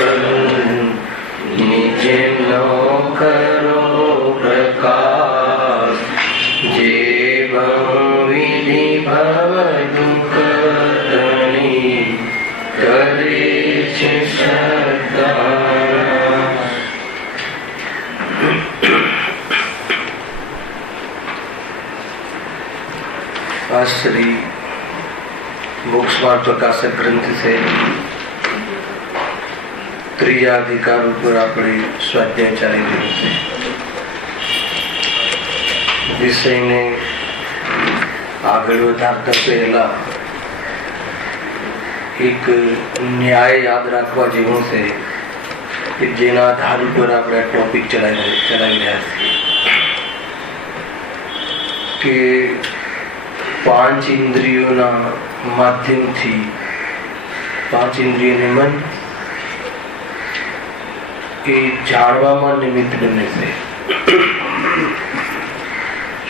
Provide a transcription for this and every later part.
करूं, निज नो करो प्रकाश, जे बहुविधि भव दुख तणी करे छे सदा। आज श्री मोक्षमार्ग प्रकाशक ग्रंथ से त्रीजा अधिकार पर अपने स्वाध्याय चाली रही है। विषय ने आगे वधारता पहला एक न्याय याद रखवा जेवो से कि जेना आधार पर अपने टॉपिक चलाई रह्या छे कि 5 इंद्रियों माध्यम थी 5 इंद्रिय मन के जाणवामां निमित्त बने से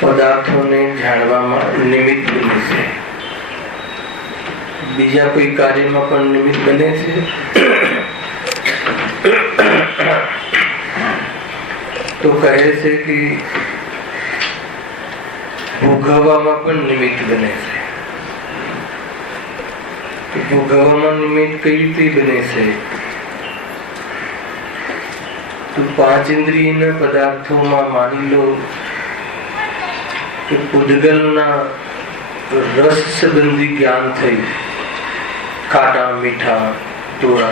पदार्थों ने जाणवामां निमित्त बने से बीजा कोई कार्य में पण निमित्त बने से तो कहे से कि भोगवामां पण निमित्त बने से। भोगवामां निमित्त कई रीते बने से तो 5 इंद्रिय पदार्थों में मानी लो कि पुद्गलना रस संबंधी ज्ञान थई, खाटा मीठा तोड़ा,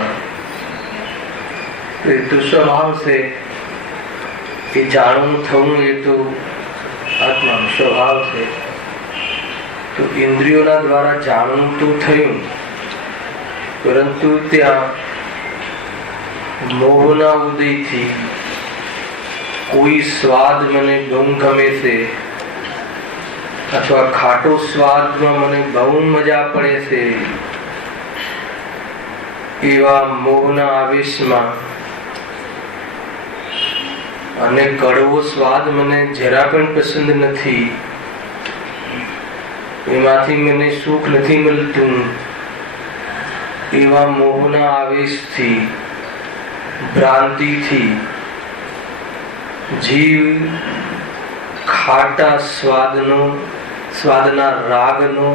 तो स्वभाव से ये जाणू थवू ये तो आत्मा स्वभाव से तो इंद्रियों द्वारा जाणू तो थयुं, परंतु त्या मोहना उदय थी कोई स्वाद मने बहु गमे से अथवा खाटो स्वाद में मने बहु मजा पड़े से एवा मोहना आवेश में अने कड़वो स्वाद मने जरा पण पसंद नथी, एमांथी मने सुख नथी मळतुं, एवा मोहना आवेश थी भ्रांति थी जीव खाटा स्वादना रागनो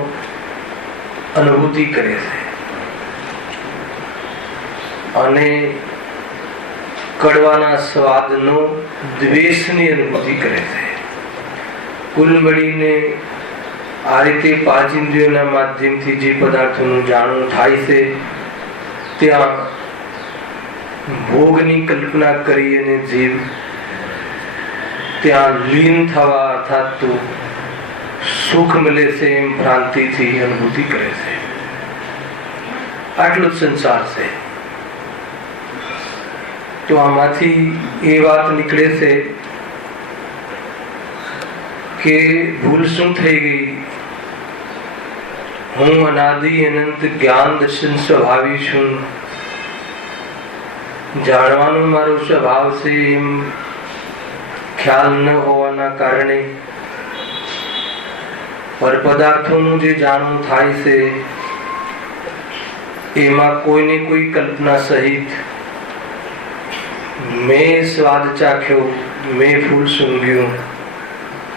अनुभूति करे छे अने कड़वाना स्वादनो द्वेषनी अनुभूति करे छे। कुल मळीने आ रीते 5 इंद्रियोना माध्यमथी जे पदार्थोनुं जाणવું थाय छे त्यां भोगनी कल्पना करी अने जीव त्यां लीन थवा अर्थात तो सुख मिले से एम भ्रांति थी अनुभूति करे छे। आटलो संसार से तो आमांथी ए वात निकळे छे के भूल शुं थई गई, हूँ अनादि अनंत ज्ञान दर्शन स्वभावी छूं, जाणवानो मारो स्वभाव से एम ख्याल न होवाना कारणे पर पदार्थों जे जाणવું थाय छे एमां कोई ने कोई कल्पना सहित मैं स्वाद चाख्यो, मैं फूल सूंघ्यो,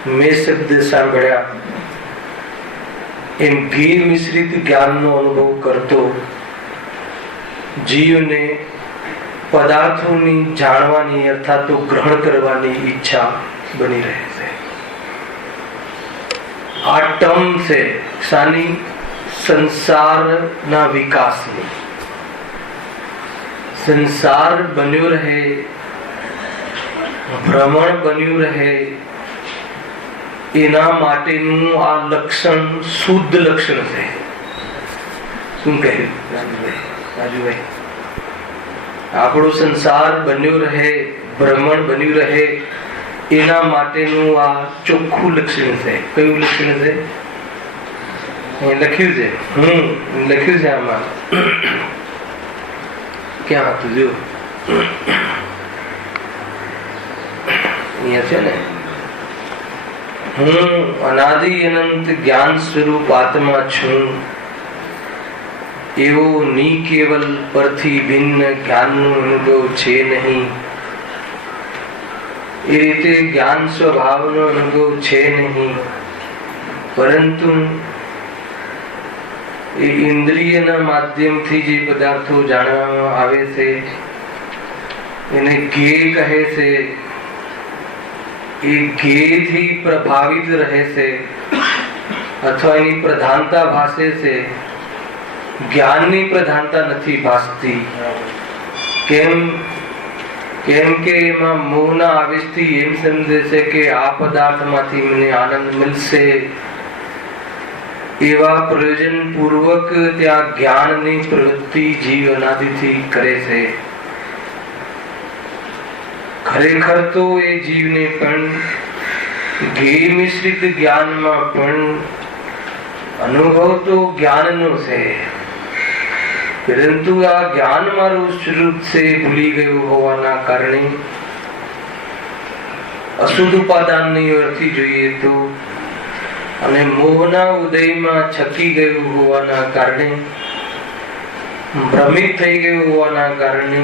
मैं शब्द सांभळ्या एम घी मिश्रित ज्ञान नो अनुभव करतो जीव ने पदार्थों नी जाणवानी अर्थात तो ग्रहण करवानी इच्छा बनी रहे छे। आ टर्म से सानी संसार ना विकास में संसार बन्यो रहे, भ्रमण बन्यो रहे, एना माटेनुं आ लक्षण शुद्ध लक्षण छे। शुं कह्युं राजूभाई? આપણો સંસાર બન્યો રહે, ભ્રમણ બન્યું રહે, એના માટેનું આ ચોખ્ખું લક્ષણ છે. કયું લક્ષણ છે? લખ્યું છે, લખ્યું છે આમાં. ક્યાં હતું જો? અહીંયા છે ને, હું અનાદિ અનંત જ્ઞાન સ્વરૂપ આત્મા છું. એવો ની કેવલ પરથી ભિન્ન જ્ઞાનનો અનુભવ છે નહીં. એ રીતે જ્ઞાન સ્વભાવનો અનુભવ છે નહીં, પરંતુ એ ઇન્દ્રિયના માધ્યમથી જે પદાર્થો જાણવામાં આવે છે એને જ્ઞેય કહે છે. એ જ્ઞેયથી પ્રભાવિત રહે છે અથવા એની પ્રધાનતા ભાસે છે. જ્ઞાનની પ્રધાનતા નથી ભાસતી. કેમ કે એમાં મોહના આવેશથી એમ સમજે છે કે આ પદાર્થમાંથી મને આનંદ મળશે. એવા પ્રયોજન પૂર્વક ત્યાં જ્ઞાનની પ્રવૃત્તિ જીવ અનાદિથી કરે છે. ખરેખર તો એ જીવને પણ જ્ઞેય મિશ્રિત જ્ઞાનમાં પણ અનુભવ તો જ્ઞાનનો છે, પરંતુ આ જ્ઞાન મારું સ્વરૂપ છે ભૂલી ગયું હોવાના કારણે, અશુદ્ધ ઉપાદાનની અર્થી જોઈએ તો, અને મોહના ઉદયમાં છકી ગયું હોવાના કારણે, ભ્રમિત થઈ ગયું હોવાના કારણે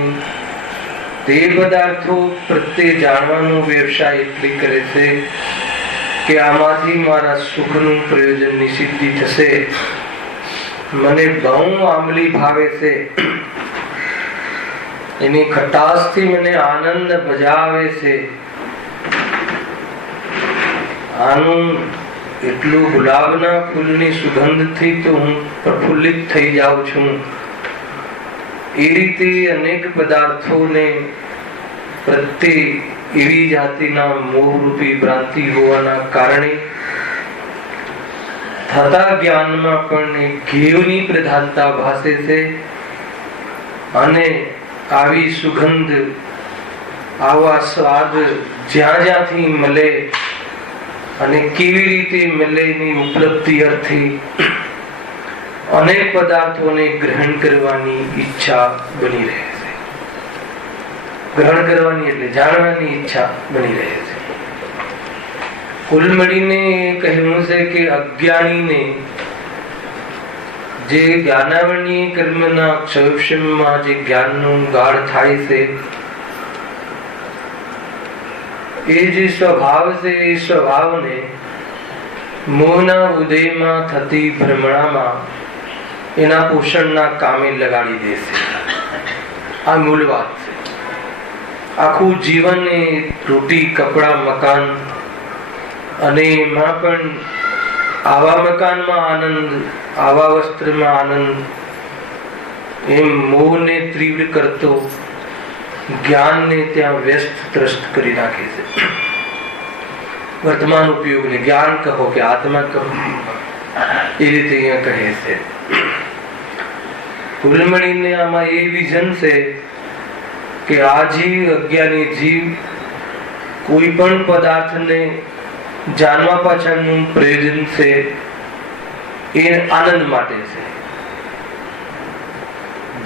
તે પદાર્થો પ્રત્યે જાણવાનો વ્યવસાય એટલી કરે છે કે આમાંથી મારા સુખનું પ્રયોજનની સિદ્ધિ થશે. મને બહુ આંબલી ભાવે છે, એની ખટાશથી મને આનંદ મજા આવે છે. આનું એટલું ગુલાબના ફૂલની સુગંધથી તો હું પ્રફુલ્લિત થઈ જાઉં છું. એ રીતે અનેક પદાર્થોને પ્રત્યે એવી જાતિના મોહરૂપી ભ્રાંતિ હોવાના કારણે થતા જ્ઞાનમાં પણ જ્ઞેયની પ્રધાનતા ભાસે છે. અને આવી સુગંધ, આવા સ્વાદ જ્યાં જ્યાંથી મળે અને કેવી રીતે મળે એની ઉપલબ્ધિ અર્થે અનેક પદાર્થોને ગ્રહણ કરવાની ઈચ્છા બની રહે છે. ગ્રહણ કરવાની એટલે જાણવાની ઈચ્છા બની રહે છે. કુલ મળીને કહેવું છે કે અજ્ઞાનીને જે જ્ઞાનાવરણીય કર્મના ક્ષયક્ષમમાં જે જ્ઞાનનું ગાઢ થાય છે, એ જે સ્વભાવ છે એ સ્વભાવને મોહના ઉદયમાં થતી ભ્રમણામાં એના પોષણના કામે લગાડી દેશે. આ મૂળ વાત છે. આખું જીવન એ રોટી, કપડા, મકાન, અને એમાં પણ આવા મકાનમાં આનંદ, આવા વસ્ત્રમાં આનંદ, એમ મોહને તીવ્ર કરતો જ્ઞાનને ત્યાં વ્યસ્ત ત્રસ્ત કરી નાખે છે. વર્તમાન ઉપયોગને જ્ઞાન કહો કે આત્મા કહો, એ રીતે અહીંયા કહે છે. કુલ મળીને આમાં એ વિઝન છે કે આ જીવ, અજ્ઞાની જીવ, કોઈ પણ પદાર્થને જાણવા પાછળનું પ્રયોજન છે એ આનંદ માટે છે.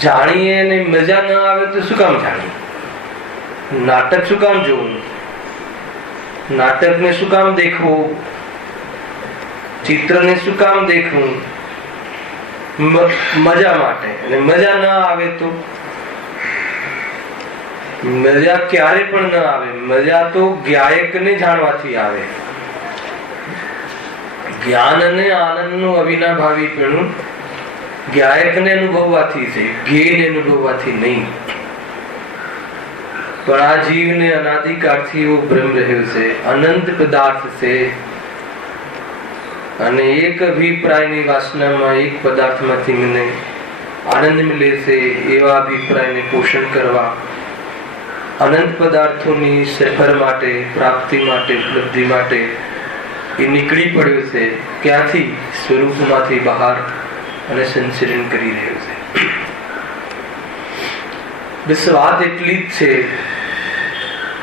જાણીએ અને મજા ન આવે તો શું કામ જાણીએ? નાટક શું કામ જોવું? નાટકને શું કામ દેખવું? ચિત્રને શું કામ દેખવું? મજા માટે. અને મજા ન આવે તો મજા ક્યારે પણ ન આવે. મજા તો જ્ઞાયકને જાણવાથી આવે. જ્ઞાન અને આનંદનું અવિનાભાવીપણું જ્ઞાયકને અનુભવવાથી છે, જ્ઞેયને અનુભવવાથી નહીં. પણ આ જીવને અનાદિકાળથી એવો ભ્રમ રહ્યો છે, અનંત પદાર્થ છે, અને એક અભિપ્રાયની વાસનામાં એક પદાર્થમાંથી મને આનંદ મળે છે એવા અભિપ્રાયને પોષણ કરવા અનંત પદાર્થોની સફર માટે, પ્રાપ્તિ માટે, ઉપલબ્ધિ માટે એ નીકળી પડ્યો છે. ક્યાંથી? સ્વરૂપમાંથી બહાર, અને સંચરણ કરી રહ્યો છે. બસ વાત એટલી જ છે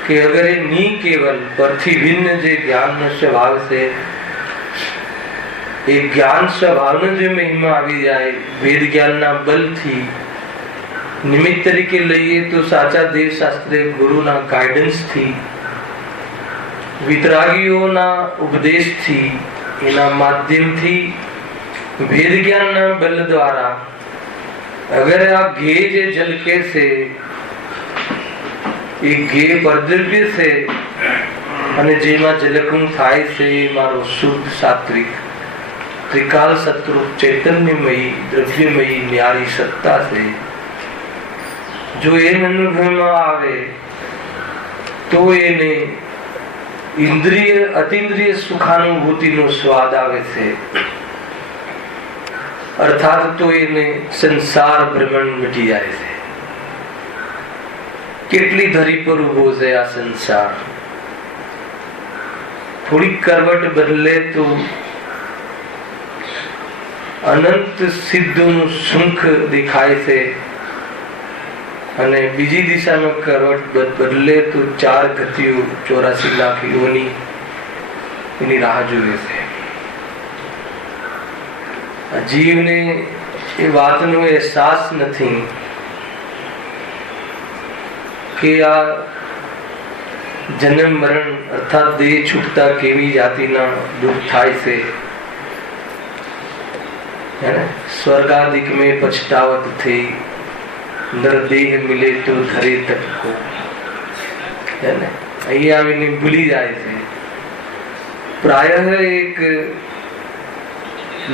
કે અગર એ ની કેવલ પરથી ભિન્ન જે જ્ઞાનનો સ્વભાવ છે, એ જ્ઞાન સ્વભાવનો જે મહિમા આવી જાય વેદ જ્ઞાનના બલથી, નિમિત્ત તરીકે લઈએ તો સાચા દેવ શાસ્ત્રે ગુરુના ગાઈડન્સથી, વિતરાગીઓના ઉપદેશથી, એના માધ્યમથી, વેદ જ્ઞાનના બલ દ્વારા अगर आ घे जे झलके से એ ઘે પરદ્રવ્ય છે અને જેમાં ઝલકું થાય છે મારો શુદ્ધ સાત્વિક ત્રિકાલ સત્રૂપ ચૈતન્યમયી દ્રવ્યમયી ન્યારી સત્તા છે. જો એ અનુભવમાં આવે તો એને ઇન્દ્રિય અતિન્દ્રિય સુખાનુભૂતિનો સ્વાદ આવે છે. અર્થાત તો એને સંસાર ભ્રમણ મટી જાય છે. કેટલી ધરી પર ઉભો છે આ સંસાર. થોડી કરવટ બદલે તો અનંત સિદ્ધોનું સુખ દેખાય છે અને બીજી દિશામાં કરવટ બદલે તો 4 ગતિઓ 84 લાખ યોની એની રાહ જુએ છે. જીવને એ વાતનો અહેસાસ નથી કે આ જન્મ મરણ અર્થાત દેહ છૂટતા કેવી જાતિના દુઃખ થાય છે. સ્વર્ગાદિક में पछतावत थी नरदेह मिले तो धरे तटको. અહીંયા આવીને ભૂલી જાય છે. પ્રાય એક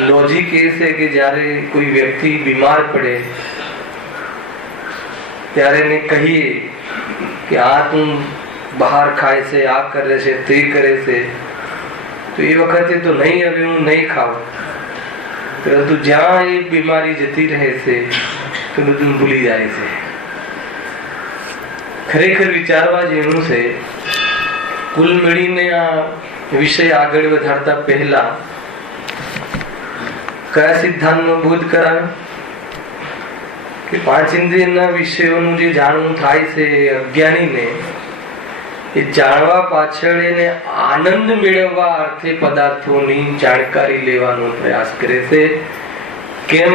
લોજિક એ છે કે જ્યારે કોઈ વ્યક્તિ બીમાર પડે ત્યારે એને કહીએ કે આ તું બહાર ખાય છે, આ કરે છે, તે કરે છે, તો એ વખતે તો નહીં, હવે હું નહીં ખાઉં. પરંતુ જ્યાં એ બીમારી જતી રહે છે તો બધું ભૂલી જાય છે. ખરેખર વિચારવા જેવું છે. કુલ મળીને આ વિષય આગળ વધારતા પહેલા કયા સિદ્ધાંતનો બોધ કરાયો કે 5 ઇન્દ્રિયના વિષયોનું જે જાણવું થાય છે અજ્ઞાનીને, એ જાણવા પાછળ એને આનંદ મેળવવા અર્થે પદાર્થોની જાણકારી લેવાનો પ્રયાસ કરે છે. કેમ?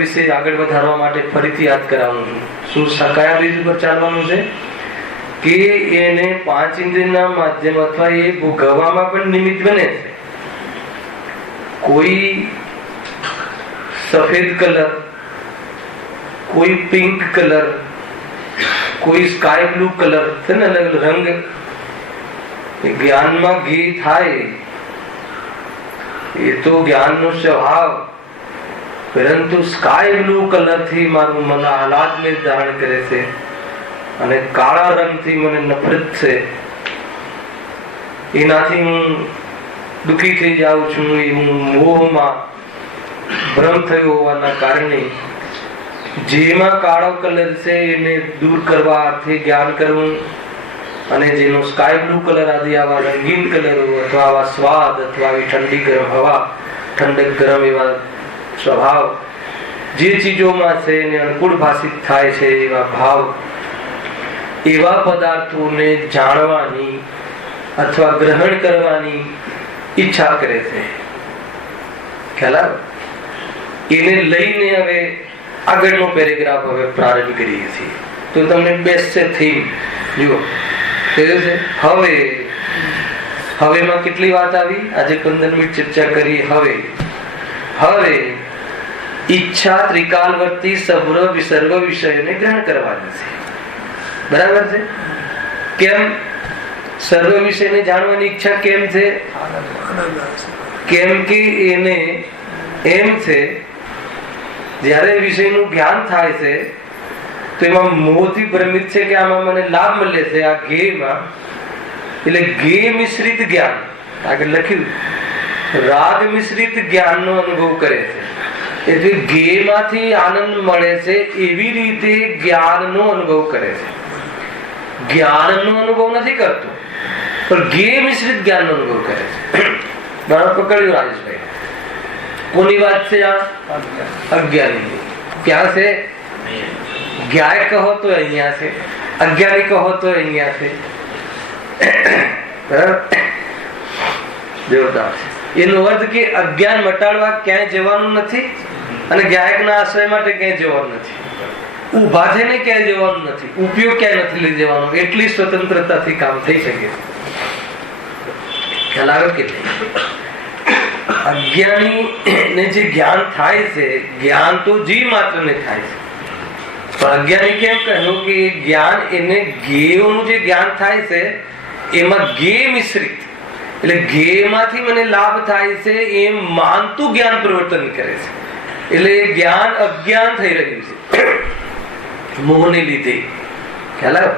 વિષય આગળ વધારવા માટે ફરીથી યાદ કરાવું છું. શું કયા રીત પર ચાલવાનું છે કે એને 5 ઇન્દ્રિયના માધ્યમ અથવા એ ભોગવવામાં પણ નિમિત્ત બને છે. કોઈ સફેદ કલર, કોઈ પિંક કલર, કોઈ સ્કાય બ્લુ કલર છે ને, અલગ અલગ રંગ જ્ઞાનમાં ઘી થાય એ તો જ્ઞાનનો સ્વભાવ. પરંતુ સ્કાય બ્લુ કલર થી મારું મન આહલાદને ધારણ કરે છે અને કાળા રંગથી મને નફરત છે. એનાથી હું દુઃખી થઈ જાઉં છું. એ હું મોહમાં ભ્રમ થયો હોવાના કારણે જેમાં કાળો કલર છે એને દૂર કરવા અર્થે જ્ઞાન કરવું, અને જેનો સ્કાય બ્લુ કલર આદિ આવા રંગીન કલરો અથવા આવા સ્વાદ અથવા આવી ઠંડી ગરમ હવા, ઠંડક ગરમ એવા સ્વભાવ જે ચીજોમાં છે એને અનુકૂળ ભાષિત થાય છે એવા ભાવ, એવા પદાર્થોને જાણવાની અથવા ગ્રહણ કરવાની ઈચ્છા કરે છે. ખ્યાલ આવે? એને લઈને હવે આગળનો પેરેગ્રાફ હવે પ્રારંભ કરીએ છીએ. તો તમને બેસ્ટ છે થીમ જુઓ. હવેમાં કેટલી વાત આવી? આજે 15 મિનિટ ચર્ચા કરી. હવે ઈચ્છા ત્રિકાલવર્તી સર્વ વિષયોને ગ્રહણ કરવાની છે. બરાબર છે? કેમ સર્વ વિષયને જાણવાની ઈચ્છા કેમ છે? કેમ કે એને એમ છે જ્યારે વિષયનું જ્ઞાન થાય છે તો એમાં મોહથી ભ્રમિત છે કે આમાં મને લાભ મળે છે આ ઘેમાં. એટલે ઘે મિશ્રિત જ્ઞાન આગળ લખ્યું, રાગ મિશ્રિત જ્ઞાનનો અનુભવ કરે છે. એટલે ઘેમાંથી આનંદ મળે છે એવી રીતે જ્ઞાનનો અનુભવ કરે છે. જ્ઞાનનો અનુભવ નથી કરતો પણ ઘે મિશ્રિત જ્ઞાનનો અનુભવ કરે છે. બરાબર પકડ્યું રાજેશભાઈ? કોની વાત છે આ? અજ્ઞાની. ક્યાં છે? જ્ઞાય કહો તો અહીંયા છે, અજ્ઞાની કહો તો અહીંયા છે. જોરદાર છે. એનો અર્થ કે અજ્ઞાન મટાડવા ક્યાંય જવાનું નથી અને જ્ઞાયકના આશ્રય માટે ક્યાંય જવાનું નથી, ઉભા થઈને ક્યાંય જવાનું નથી, ઉપયોગ ક્યાંય નથી લઈ જવાનો. એટલી સ્વતંત્રતાથી કામ થઈ શકે. ખ્યાલ આવ્યો કે નહીં? અજ્ઞાની ને જે જ્ઞાન થાય છે, જ્ઞાન તો જીવ માત્ર ને થાય છે, પણ અજ્ઞાની કેમ કહ્યું કે જ્ઞાન એને જ્ઞેયનું જે જ્ઞાન થાય છે એમાં જ્ઞેય મિશ્રિત, એટલે જ્ઞેયમાંથી મને લાભ થાય છે એમ માનતું જ્ઞાન પ્રવર્તન કરે છે, એટલે એ જ્ઞાન અજ્ઞાન થઈ રહ્યું છે મોહને લીધે. ખ્યાલ આવ્યો?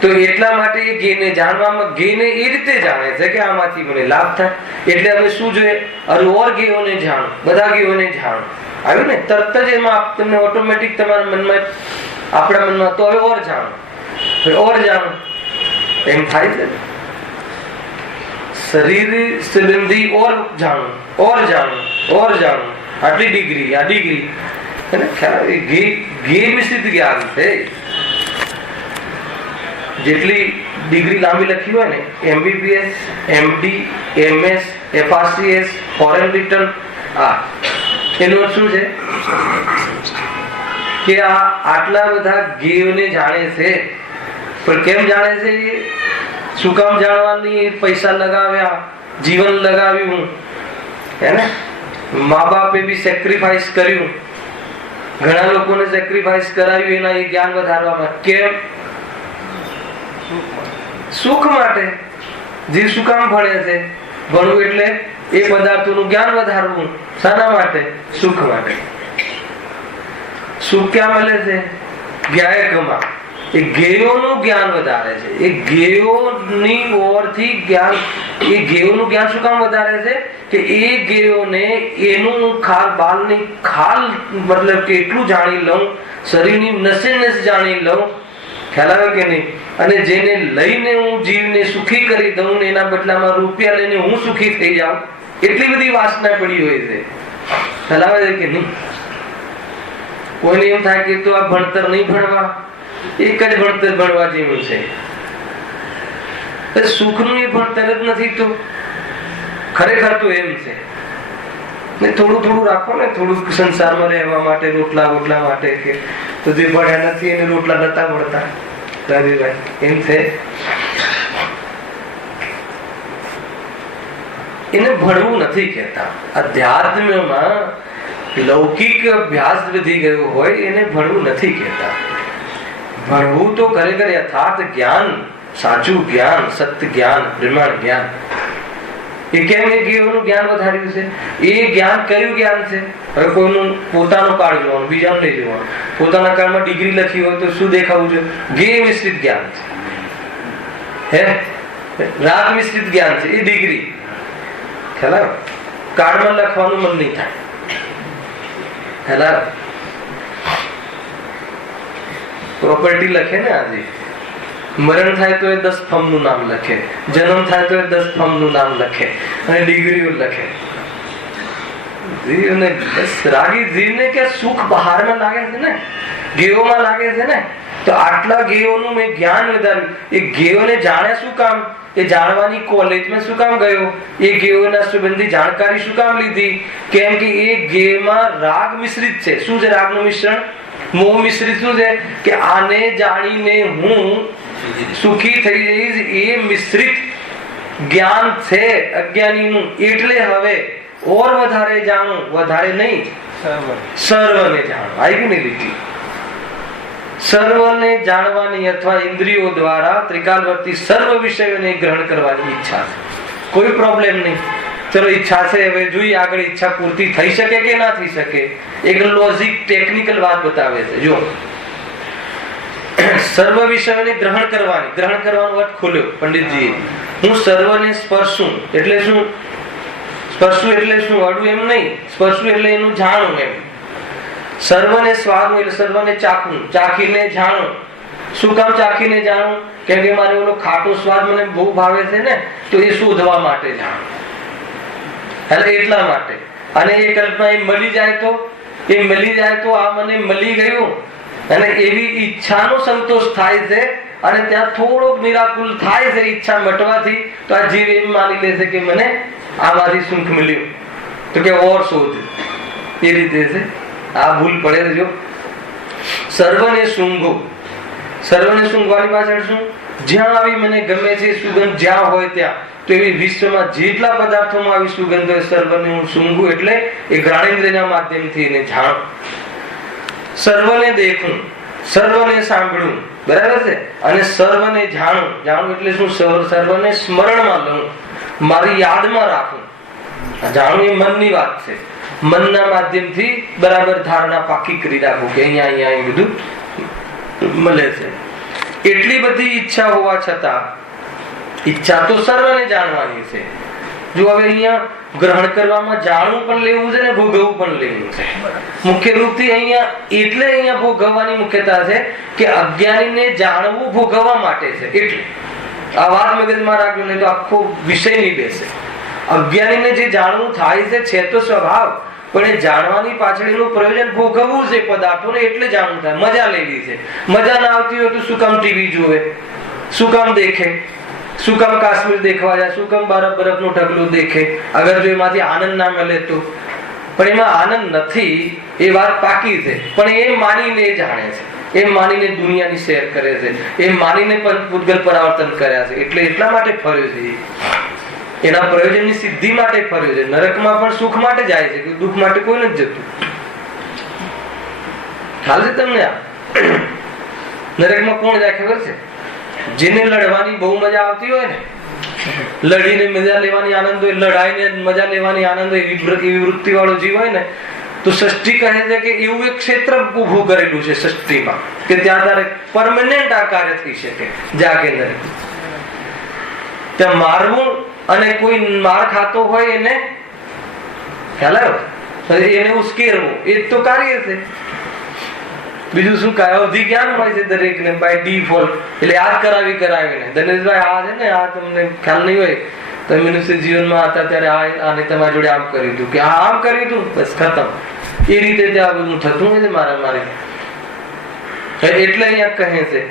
તો એટલા માટે એ જ્ઞેયને જાણવામાં, જ્ઞેયને એ રીતે જાણે છે કે આમાંથી મને લાભ થાય, એટલે હવે શું જોઈએ? અરે ઓર જ્ઞેયોને જાણો, બધા જ્ઞેયોને જાણો. આવ્યું ને? તરત જ એમાં તમને ઓટોમેટિક તમારા મનમાં, આપણા મનમાં તો હવે ઓર જાણો, ઓર જાણો એમ થાય છે. શરીર સંબંધી ઓર જાણો, ઓર જાણો, ઓર જાણો, આટલી ડિગ્રી, આ ડિગ્રી, જ્ઞેય મિશ્રિત જ્ઞાન છે. જેટલી ડિગ્રી લાંબી લખી હોય ને, MBBS, MD, MS, FRCS, foreign return, એનો શું છે કે આ આટલા બધા જ્ઞેયને જાણે છે. પણ કેમ જાણે છે? શું કામ જાણવાની? પૈસા લગાવ્યા, જીવન લગાવ્યું, હે ને? મા બાપે બી સેક્રિફાઈસ કર્યું, ઘણા લોકોને સેક્રિફાઈસ કરાવ્યું એના એ જ્ઞાન વધારવામાં. કેમ? સુખ માટે. જીવ શું કામ ભણે છે? ભણવું એટલે એ પદાર્થોનું જ્ઞાન વધારવું. શાના માટે? સુખ માટે. સુખ ક્યાં મળે છે? જ્ઞાયકમાં. એ જ્ઞેયોનું જ્ઞાન વધારે છે. એ જ્ઞેયોની ઓરથી જ્ઞાન, એ જ્ઞેયોનું જ્ઞાન શું કામ વધારે છે કે એ જ્ઞેયોને એનું ખાલ, બાલની ખાલ, મતલબ કે એટલું જાણી લઉં, શરીરની નસે નસ જાણી લઉં. ખ્યાલ આવે કે નહીં? અને જેને લઈને હું જીવને સુખી કરી દઉં ને એના બદલામાં રૂપિયા લઈને હું સુખી થઈ જાઉં, એટલી બધી વાસના પડી હોય છે. ખ્યાલ આવે છે કે નહીં? કોઈને એમ થાય કે તો આ ભણતર નહીં ભણવા, એક જ ભણતર ભણવા જેવું છે. સુખનું એ ભણતર જ નથી. તો ખરેખર તો એમ છે ને, થોડું થોડું રાખો ને, થોડું સંસારમાં રહેવા માટે, રોટલા બોટલા માટે, કે તો જે ભણ્યા નથી એને રોટલા નતા મળતા. રાજીભાઈ એમ છે. એને ભણવું નથી કહેતા. અધ્યાત્મમાં લૌકિક અભ્યાસ વધી ગયો હોય એને ભણવું નથી કહેતા. ભણવું તો ખરેખર યથાર્થ જ્ઞાન, સાચું જ્ઞાન, સત્ય જ્ઞાન, પ્રમાણ જ્ઞાન. એ કેમ એ જ્ઞેયનું જ્ઞાન વધાર્યું છે? એ જ્ઞાન કયું જ્ઞાન છે? હવે કોઈનું પોતાનું કાળ જોવાનું, બીજાનું નહીં જોવાનું. પોતાના કાળમાં ડિગ્રી લખી હોય તો શું દેખાવું છે? જ્ઞેય મિશ્રિત જ્ઞાન છે, હે રાગ મિશ્રિત જ્ઞાન છે. એ ડિગ્રી ખ્યાલ કાળમાં લખવાનું મન નહીં થાય. ખ્યાલ પ્રોપર્ટી લખે ને, આજે મરણ થાય તો એ 10 ફર્મનું નામ લખે, જન્મ થાય તો એ 10 ફર્મનું નામ લખે, અને ડિગ્રીઓ લખે. જીવને રાગી જીવને કે સુખ બહારમાં લાગે છે ને, જ્ઞેયોમાં લાગે છે ને, તો આટલા જ્ઞેયોનું મેં જ્ઞાન વધાર્યું. એ જ્ઞેયોને જાણે શું કામ? એ જાણવાની કોલેજમાં શું કામ ગયો? એ જ્ઞેયોના સંબંધી જાણકારી શું કામ લીધી? કેમ કે એ જ્ઞેયમાં રાગ મિશ્રિત છે. શું છે રાગનું મિશ્રણ? મોહ મિશ્રિત. શું છે કે આને જાણીને હું સુખી થઈ જઈશ, એ મિશ્રિત જ્ઞાન છે અજ્ઞાનીનું. એટલે હવે ઓર વધારે જાણું, વધારે નહીં, સર્વને જાણું. આવી ગયું ને લીટી? સર્વને જાણવાની અથવા ઇન્દ્રિયો દ્વારા ત્રિકાલવર્તી સર્વ વિષયોને ગ્રહણ કરવાની ઈચ્છા છે. કોઈ પ્રોબ્લેમ નહીં. ચલો ઈચ્છા છે, હવે જોઈએ આગળ ઈચ્છા પૂર્તિ થઈ શકે કે ના થઈ શકે. એક લોજિક ટેકનિકલ વાત બતાવે છે. જો સર્વ વિષયોને ગ્રહણ કરવાની, ગ્રહણ કરવાનો અર્થ ખોલ્યો પંડિતજીએ. હું સર્વને સ્પર્શું એટલે શું? સ્પર્શું એટલે શું? અડવું એમ નહીં. સ્પર્શું એટલે એનું જાણવું એમ. સર્વને સ્વાદવું એટલે સર્વને ચાખવું, ચાખીને જાણવું. શું કામ ચાખીને જાણવું? કેમ કે મારે ઓલો ખાટો સ્વાદ મને બહુ ભાવે છે ને, તો એ શોધવા માટે જાણવું. એટલે એટલા માટે. અને એ કલ્પના એ મળી જાય તો, એ મળી જાય તો આ મને મળી ગયું, અને એવી ઈચ્છાનો સંતોષ થાય છે. અને ત્યાં થોડોક નિરાકુલ થાય છે ઈચ્છા મટવાથી, તો આ જીવ એમ માની લે છે કે મને આમાંથી સુખ મળ્યું, તો કે ઓર શોધ. એ રીતે છે. આ ભૂલ પડે છે. જો સર્વને સૂંઘો, સર્વને સૂંઘવાની પાછળ શું? જ્યાં આવી મને ગમે છે સુગંધ, જ્યાં હોય ત્યાં તો એવી વિશ્વમાં જેટલા પદાર્થોમાં આવી સુગંધ હોય સર્વને હું સૂંઘું એટલે એ ઘ્રાણેન્દ્રના માધ્યમથી એને જાણું, સર્વને દેખું, સર્વને સાંભળું, બરાબર છે, અને સર્વને જાણું. જાણું એટલે શું? સર્વને સ્મરણમાં લઉં, મારી યાદમાં રાખું. જાણું એ મનની વાત છે. મનના માધ્યમથી બરાબર ધારણા પાકી કરી રાખું કે અહીંયા બધું મળે છે. એટલી બધી ઈચ્છા હોવા છતાં ઈચ્છા તો સર્વને જાણવાની છે. જો હવે અહીંયા ગ્રહણ કરવામાં જાણવું પણ લેવું છે ને ભોગવવું પણ લેવું છે. મુખ્ય રૂપથી અહીંયા ભોગવવાની મુખ્યતા છે કે અજ્ઞાનીને જાણવું ભોગવવા માટે છે. એટલે આ વાત મગજમાં રાખજો નહીં તો આખો વિષય નહીં બેસે. અજ્ઞાનીને જે જાણવું થાય છે તો સ્વભાવ, પણ એ જાણવાની પાછળનું પ્રયોજન ભોગવવું છે પદાર્થોને, એટલે જાણવું થાય. મજા લેવી છે. મજા ના આવતી હોય તો શું કામ ટીવી જોવે, શું કામ દેખે, શું કામ કાશ્મીર દેખવા જાય, શું કામ બરફનું ઢગલું દેખે, અગર જો એમાંથી આનંદ ના મળે તો. પણ એમાં આનંદ નથી, એ વાત પાકી છે. પણ એ માનીને જાણે છે, એમ માનીને દુનિયાની શેર કરે છે, એમ માનીને પણ પૂતગલ પરાવર્તન કર્યા છે. એટલે એટલા માટે ફર્યો છે, એના પ્રયોજનની સિદ્ધિ માટે ફર્યો છે. નરકમાં પણ સુખ માટે જાય છે, દુઃખ માટે કોઈ નથી જતું. ખ્યાલ છે તમને? નરકમાં કોણ જાય ખબર છે? જેને લડવાની બહુ મજા આવતી હોય ને, લડીને મજા લેવાની આનંદ હોય, લડાઈને મજા લેવાની આનંદ હોય, એવી વૃત્તિ વાળો જીવ હોય ને, તો સૃષ્ટિ કહે છે કે એવું એક ક્ષેત્ર ઉભું કરેલું છે સૃષ્ટિમાં કે ત્યાં તારે પરમેનન્ટ આ કાર્ય થઈ શકે. જાગે નરક ત્યાં મારવું અને કોઈ માર ખાતો હોય એને ખ્યાલ આવ્યો, એને ઉશ્કેરવો, એ તો કાર્ય છે. બીજું શું કાય? અવધિ જ્ઞાન હોય છે દરેક ને બાય ડિફોલ્ટ. એટલે યાદ કરાવીને ધનેશભાઈ આ છે ને, આ તમને ખ્યાલ નહીં હોય, તમે મનુષ્ય જીવનમાં હતા ત્યારે આને તમારી જોડે આમ કર્યું હતું કે આમ કર્યું હતું, બસ ખતમ. એ રીતે ત્યાં બધું થતું હોય છે મારે. એટલે અહીંયા કહે છે.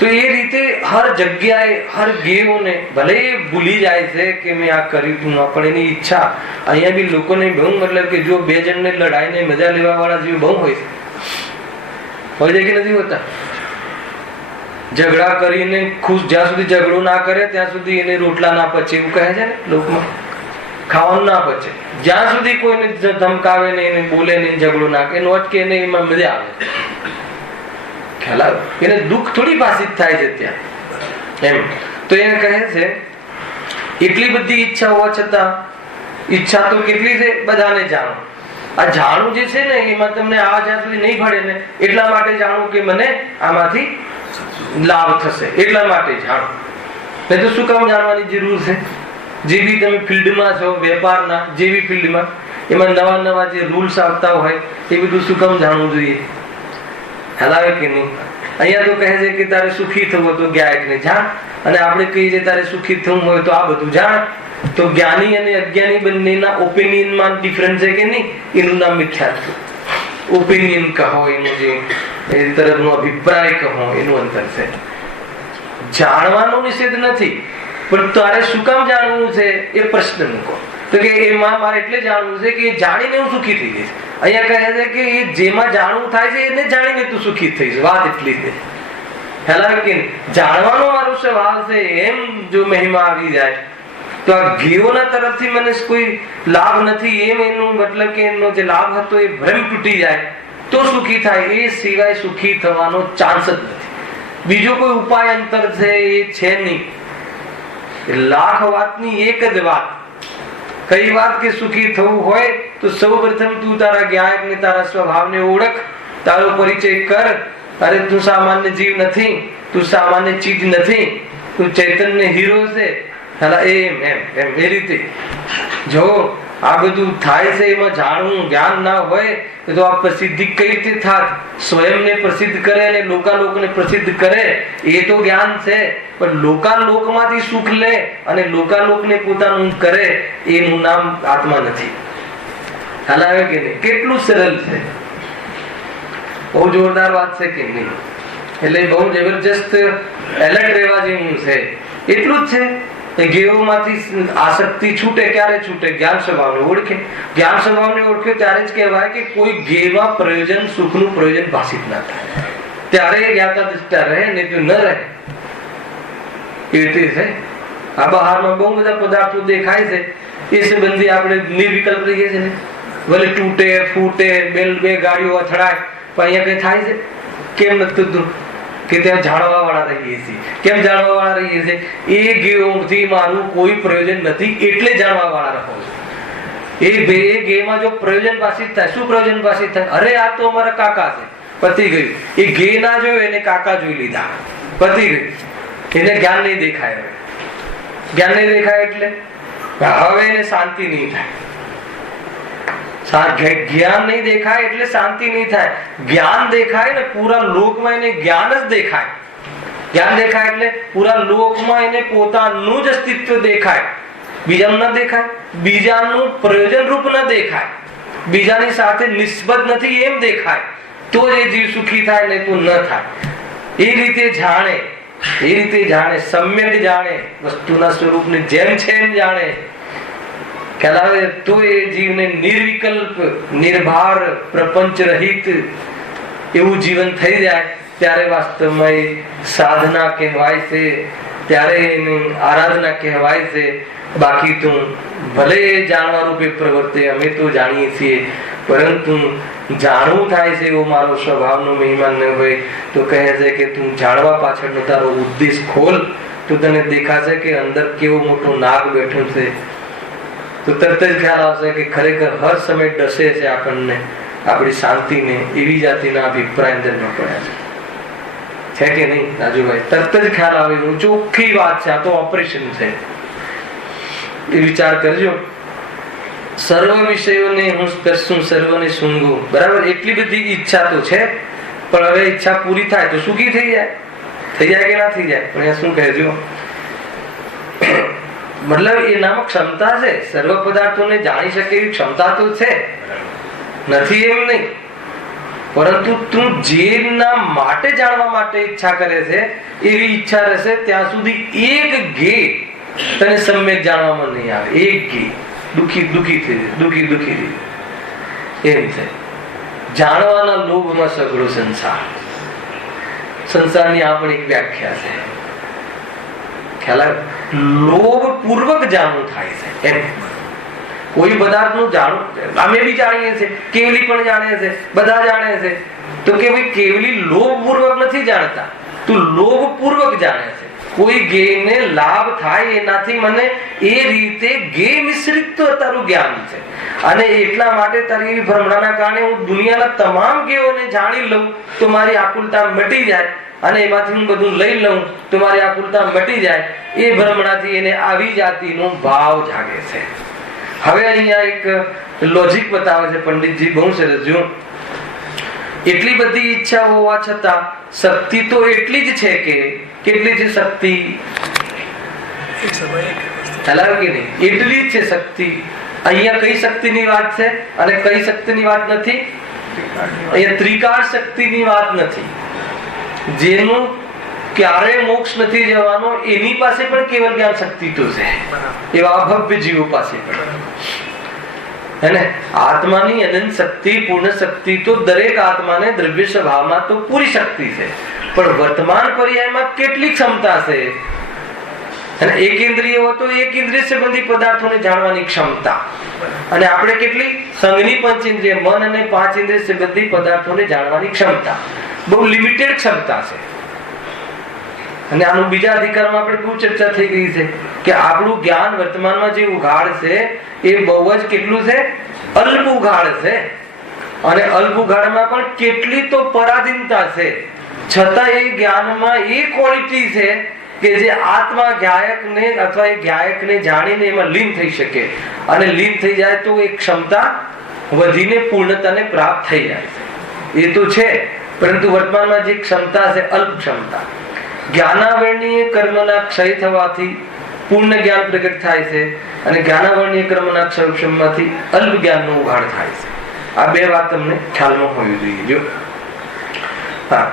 તો એ રીતે હર જગ્યાએ હર ગેવોને ભલે એ ભૂલી જાય છે કે મેં આ કર્યું હતું, પણ એની ઈચ્છા અહીંયા બી લોકોને બહુ, મતલબ કે જો બે જણને લડાઈને મજા લેવા વાળા જેવું બહુ હોય છે કે નથી હોતા? ઝઘડા કરીને ખુશ, જ્યાં સુધી ઝઘડો ના કરે ત્યાં સુધી એને રોટલા ના પચે, એવું કહે છે ને લોકમાં. ખાવાનું ના પચે જ્યાં સુધી કોઈને ધમકાવે ને, એને બોલે ને, ઝઘડો ના કરે, એનો અટકે ને, એમાં મજા આવે. ખ્યાલ આવે? એને દુઃખ થોડી ભાષિત થાય છે ત્યાં એમ. તો એને કહે છે એટલી બધી ઈચ્છા હોવા છતાં, ઈચ્છા તો કેટલી છે બધાને જાણો. આ જાણવું જે છે ને, એમાં તમને આ જ્યાં સુધી નહીં ભળે ને, એટલા માટે જાણવું કે મને આમાંથી લાભ થશે, એટલા માટે જાણો. નહીં તો શું કામ જાણવાની જરૂર છે? જે બી તમે ફિલ્ડમાં છો, વેપારના જે બી ફિલ્ડમાં, એમાં નવા જે રૂલ્સ આવતા હોય એ બધું શું કામ જાણવું જોઈએ? હલાવે કે નહીં? અહીંયા તો કહે છે કે તારે સુખી થવું તો જ્ઞાનને જાણ, અને આપણે કહીએ છીએ તારે સુખી થવું હોય તો આ બધું જાણ. તો જ્ઞાની અને અજ્ઞાની બંનેના ઓપિનિયનમાં ડિફરન્સ છે કે નહીં? એનું નામ મિથ્યાત્વ. ઓપિનિયન કહો, એનું જે એ તરફનો અભિપ્રાય કહો, એનું અંતર છે. જાણવાનો નિષેધ નથી, પણ તારે શું કામ જાણવું છે એ પ્રશ્ન મૂકો. તો કે એમાં મારે એટલે જાણવું છે કે જાણીને હું સુખી થઈ જઈશ. અહીંયા કહે છે કે એ જેમાં જાણવું થાય છે એને જાણીને તું સુખી થઈશ. વાત એટલી છે. હેલા કે જાણવાનો મારો સ્વભાવ છે, એમ જો મહિમા આવી જાય તો આ ગેઓના તરફથી મને કોઈ લાભ નથી, એમ એનું મતલબ કે એનો જે લાભ હતો એ ભ્રમ તૂટી જાય તો સુખી થાય. એ સિવાય સુખી થવાનો ચાન્સ જ નથી. બીજો કોઈ ઉપાય અંતર છે એ છે નહીં. લાખ વાતની એક જ વાત. કઈ વાત કે સુખી થવું હોય તો સૌ પ્રથમ તું તારા જ્ઞાન ને તારા સ્વભાવને ઓળખ, તારો પરિચય કર. અરે તું સામાન્ય જીવ નથી, તું સામાન્ય ચીજ નથી, તું ચૈતન્ય હીરો છે. એમ એ રીતે જો આ બધું થાય છે, એમાં જાણવું જ્ઞાન ના હોય તો આ પ્રસિદ્ધિ કઈ રીતે થાત? સ્વયંને પ્રસિદ્ધ કરે અને લોકાલોકને પ્રસિદ્ધ કરે એ તો જ્ઞાન છે. પણ લોકાલોકમાંથી સુખ લે અને લોકાલોકને પોતાનું કરે એનું નામ આત્મા નથી. ખ્યાલ આવે કે નહીં? કેટલું સરળ છે, બહુ જોરદાર વાત છે કે નહીં? એટલે બહુ જબરજસ્ત એલર્ટ રહેવા જેવું છે. એટલું જ છે. ગેઓમાંથી આસક્તિ છૂટે ક્યારે છૂટે? જ્ઞાન સ્વભાવને ઓળખે. જ્ઞાન સ્વભાવને ઓળખે ત્યારે જ કહેવાય કે કોઈ ગેમાં પ્રયોજન, સુખનું પ્રયોજન ભાષિત ના થાય. ત્યારે જ્ઞાતા દૃષ્ટા રહે, નહીં તો ન રહે. એ રીતે છે. આ બહારમાં બહુ બધા પદાર્થો દેખાય છે, એ સંબંધી આપણે નિર્વિકલ્પ રહીએ છીએ ને. ભલે તૂટે ફૂટે, બે ગાડીઓ અથડાય, પણ અહીંયા કઈ થાય છે? કેમ નથી થતું? કે ત્યાં જાણવા વાળા રહીએ છીએ. કેમ જાણવા વાળા રહીએ છીએ? એ ગેમથી મારું કોઈ પ્રયોજન નથી એટલે જાણવા વાળા રહો. એ ગેમાં જો પ્રયોજન પાસિત થાય, શું પ્રયોજન પાસિત થાય? અરે આ તો અમારા કાકા છે, પતી ગયું. એ ગે ના જોયું, એને કાકા જોઈ લીધા, પતી ગયું. એને જ્ઞાન નહીં દેખાય. જ્ઞાન નહીં દેખાય એટલે હવે એને શાંતિ નહીં થાય. જ્ઞાન નહીં દેખાય એટલે શાંતિ નહીં થાય. જ્ઞાન દેખાય ને પૂરા લોકમાં એને જ્ઞાન જ દેખાય. જ્ઞાન દેખાય એટલે પૂરા લોકમાં એને પોતાનું જ અસ્તિત્વ દેખાય, બીજાનું ન દેખાય. બીજાનું પ્રયોજન રૂપ ન દેખાય, બીજાની સાથે નિસ્બત નથી એમ દેખાય, તો એ જીવ સુખી થાય, નહીં તો ન થાય. એ રીતે જાણે, એ રીતે જાણે, સમ્યક જાણે, વસ્તુના સ્વરૂપને જેમ છે એમ જાણે, ખ્યાલ આવે તો એ જીવને નિર્વિકલ્પ, નિર્ભાર, પ્રપંચ રહિત એવું જીવન થઈ જાય. ત્યારે વાસ્તવમાં એ સાધના કહેવાય છે, ત્યારે એની આરાધના કહેવાય છે. બાકી તો ભલે જાણવા રૂપે પ્રવર્તે, અમે તો જાણીએ છીએ, પરંતુ જાણવું થાય છે એવો મારો સ્વભાવનો મહિમા ન હોય તો કહે છે કે તું જાણવા પાછળનો તારો ઉદ્દેશ ખોલ, તો તને દેખાશે કે અંદર કેવો મોટો નાગ બેઠો છે. તો તરત જ ખ્યાલ આવશે કે ખરેખર હર સમય ડસે છે આપણને, આપણી શાંતિને. એવી જાતિના અભિપ્રાય અંદરમાં પડ્યા છે કે નહીં રાજુભાઈ? તરત જ ખ્યાલ આવે. હું ચોખ્ખી વાત છે, આ તો ઓપરેશન છે. એ વિચાર કરજો. સર્વ વિષયોને હું સ્પર્શું, સર્વને સૂંઘું. બરાબર, એટલી બધી ઈચ્છા તો છે, પણ હવે ઈચ્છા પૂરી થાય તો સુખી થઈ જાય. થઈ જાય કે ના થઈ જાય? પણ શું કહેજો, મતલબ એનામાં ક્ષમતા છે. સર્વ પદાર્થોને જાણી શકે એવી ક્ષમતા તો છે, નથી એમ નહીં. પરંતુ તું જેના માટે જાણવા માટે ઈચ્છા કરે છે, એવી ઈચ્છા રહેશે ત્યાં સુધી એક ગે તને સમ્યક જાણવામાં નહીં આવે. એક ગે દુખી દુખી થઈ જાય, દુખી દુખી થઈ જાય. એમ છે. જાણવાના લોભમાં સઘળો સંસાર. સંસારની આપણી એક વ્યાખ્યા છે, ખ્યાલ આવે? લોભ પૂર્વક જાણવું થાય છે એમ. કોઈ પદાર્થનું જાણવું, અમે બી જાણીએ છીએ, કેવલી પણ જાણે છે, બધા જાણે છે. તો કે ભાઈ કેવલી લોભ પૂર્વક નથી જાણતા, તું લોભ પૂર્વક જાણે છે. કોઈ ગેને લાભ થાય એનાથી મને એ રીતે ગે મિશ્રિત તો તારું જ્ઞાન છે. અને એટલા માટે તારી એવી ભ્રમણાના કારણે હું દુનિયાના તમામ ગેઓને જાણી લઉં તો મારી આકુલતા મટી જાય, અને એમાંથી હું બધું લઈ લઉં તો મારી આકુલતા મટી જાય. એ ભ્રમણાથી એને આવી જાતિનો ભાવ જાગે છે. હવે અહીંયા એક લોજિક બતાવે છે પંડિતજી, બહુ સરસ. જો એટલી બધી ઈચ્છા હોવા છતાં શક્તિ તો એટલી જ છે કે કેટલી છે શક્તિ? હલાવ કે નહીં? એટલી જ છે શક્તિ. અહીંયા કઈ શક્તિની વાત છે અને કઈ શક્તિની વાત નથી? અહીંયા ત્રિકાળ શક્તિની વાત નથી. જેનું ક્યારે મોક્ષ નથી જવાનો એની પાસે પણ કેવલ જ્ઞાન શક્તિ તો છે, એવા અભવ્ય જીવો પાસે પણ. અને આત્માની અનંત શક્તિ, પૂર્ણ શક્તિ તો દરેક આત્માને દ્રવ્ય સ્વભાવમાં તો પૂરી શક્તિ છે, પણ વર્તમાન પર્યાયમાં કેટલી ક્ષમતા છે? અને એક ઇન્દ્રિય હોય તો એક ઇન્દ્રિય સંબંધી પદાર્થોને જાણવાની ક્ષમતા, અને આપણે કેટલી સંઘની પંચેન્દ્રિય, મન અને પાંચ ઇન્દ્રિય સંબંધી પદાર્થોને જાણવાની ક્ષમતા. બહુ લિમિટેડ ક્ષમતા છે. અને આનું બીજા અધિકારમાં આપણે બહુ ચર્ચા થઈ ગઈ છે કે આપણું જ્ઞાન વર્તમાનમાં જે ઉઘાડ છે એ બહુ જ કેટલું છે? અલ્પ ઉઘાડ છે. અને અલ્પ ઉઘાડમાં પણ કેટલી તો પરાધીનતા છે. છતાં એ જ્ઞાનમાં એ ક્વોલિટી છે કે જે આત્મા જ્ઞાયકને અથવા એ જ્ઞાયકને જાણીને એમાં લીન થઈ શકે, અને લીન થઈ જાય તો એ ક્ષમતા વધીને પૂર્ણતાને પ્રાપ્ત થઈ જાય છે. એ તો છે, પરંતુ વર્તમાનમાં જે ક્ષમતા છે અલ્પ ક્ષમતા. જ્ઞાનાવરણીય કર્મના ક્ષય થવાથી પૂર્ણ જ્ઞાન પ્રગટ થાય છે, અને જ્ઞાનાવરણીય કર્મના ક્ષયમાંથી અલ્પ જ્ઞાનનો ઉઘાડ થાય છે. આ બે વાત તમને ખ્યાલમાં હોવી જોઈએ. જો હા,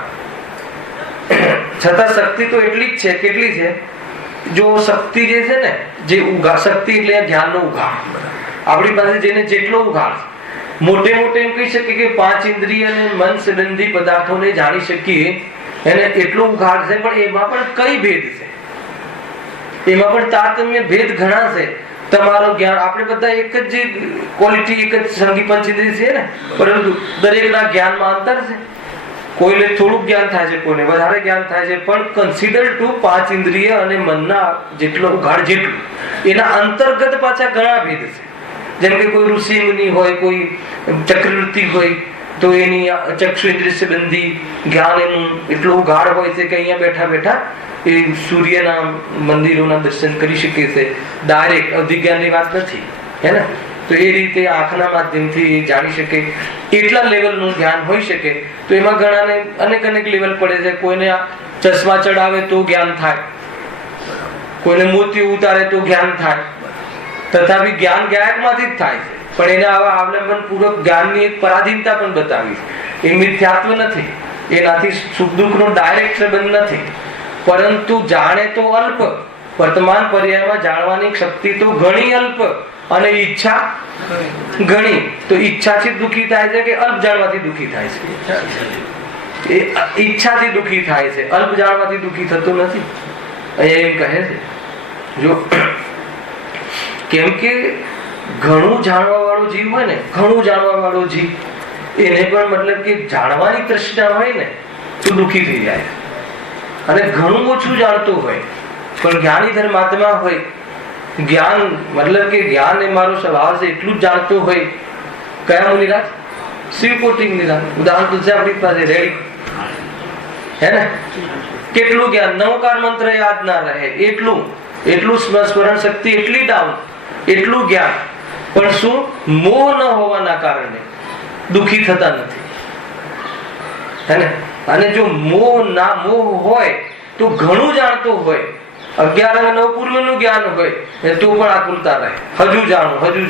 છતાં શક્તિ તો એટલી જ છે. કેટલી છે? જો શક્તિ જે છે ને, જે ઉઘાડ, શક્તિ એટલે જ્ઞાનનો ઉઘાડ. આપણી પાસે જેને જેટલો ઉઘાડ, મોટે મોટે એમ કહી શકીએ કે પાંચ ઇન્દ્રિય અને મન સંબંધી પદાર્થોને જાણી શકીએ, એને એટલું ઉઘાડ છે. પણ એમાં પણ કઈ ભેદ છે? એમાં પણ તારતમ્ય ભેદ ઘણા છે. તમારો જ્ઞાન, આપણે બધા એક જ ક્વોલિટી, એક જ સંગી પંચેન્દ્રિય છે ને, પરંતુ દરેકના જ્ઞાનમાં અંતર છે. કોઈને થોડુંક જ્ઞાન થાય છે, કોઈને વધારે જ્ઞાન થાય છે, પણ કન્સિડર ટુ 5 ઇન્દ્રિય અને મનના જેટલો ઉઘાડ જેટલું, એના અંતર્ગત પાછા ઘણા ભેદ છે. જેમ કે કોઈ ઋષિ મુનિ હોય, કોઈ ચક્રવર્તી હોય, તો એની ચક્ષુ ઇન્દ્રિય સંબંધી જ્ઞાન એનું એટલું ઉઘાડ હોય છે કે અહીંયા બેઠા બેઠા એ સૂર્યના મંદિરોના દર્શન કરી શકે છે. ડાયરેક્ટ અધિજ્ઞાનની વાત નથી, હે ને? તો એ રીતે આંખના માધ્યમથી જાણી શકે એટલા લેવલનું જ્ઞાન હોઈ શકે. તો એમાં ઘણાને અનેક અનેક લેવલ પડે છે. કોઈને ચશ્મા ચડાવે તો જ્ઞાન થાય, કોઈને મોતી ઉતારે તો જ્ઞાન થાય. તથાપી જ્ઞાન ગાયકમાંથી જ થાય છે, પણ એને આવા અવલંબન પૂર્વક જ્ઞાનની એક પરાધીનતા પણ બતાવી છે. એ મિથ્યાત્વ નથી, એનાથી સુખ દુઃખનો ડાયરેક્ટ સંબંધ નથી, પરંતુ જાણે તો અલ્પ, વર્તમાન પર્યાયમાં જાણવાની શક્તિ તો ઘણી અલ્પ અને ઈચ્છા ઘણી. તો ઈચ્છાથી દુઃખી થાય છે કે અલ્પ જાણવાથી દુઃખી થાય છે? એ ઈચ્છાથી દુઃખી થાય છે, અલ્પ જાણવાથી દુઃખી થતું નથી. અહીંયા એમ કહે છે, જો કેમ કે ઘણું જાણવા વાળો જીવ હોય ને, ઘણું જાણવા વાળો જીવ, એને પણ મતલબ કે જાણવાની તૃષ્ણા હોય ને તો દુઃખી થઈ જાય. અને ઘણું ઓછું જાણતું હોય પણ જ્ઞાની ધર્માત્મા હોય, જ્ઞાન મતલબ કે જ્ઞાન એ મારો સ્વભાવ છે એટલું જ જાણતું હોય. કયા મુનિરાજ? શિવકોટી મુનિરાજ. ઉદાહરણ તો છે આપણી પાસે રેડી, હે ને? કેટલું જ્ઞાન, નવકાર મંત્ર યાદ ના રહે એટલું સ્મરણ શક્તિ એટલી ડાઉન, એટલું જ્ઞાન, પણ શું મોહ ન હોવાના કારણે દુઃખી થતા નથી, હે ને? અને જો મોહ હોય તો ઘણું જાણતું હોય, 11 અને 9 પૂર્વનું જ્ઞાન હોય તો પણ આકુલતા રહે. હજુ જાણું, હજુ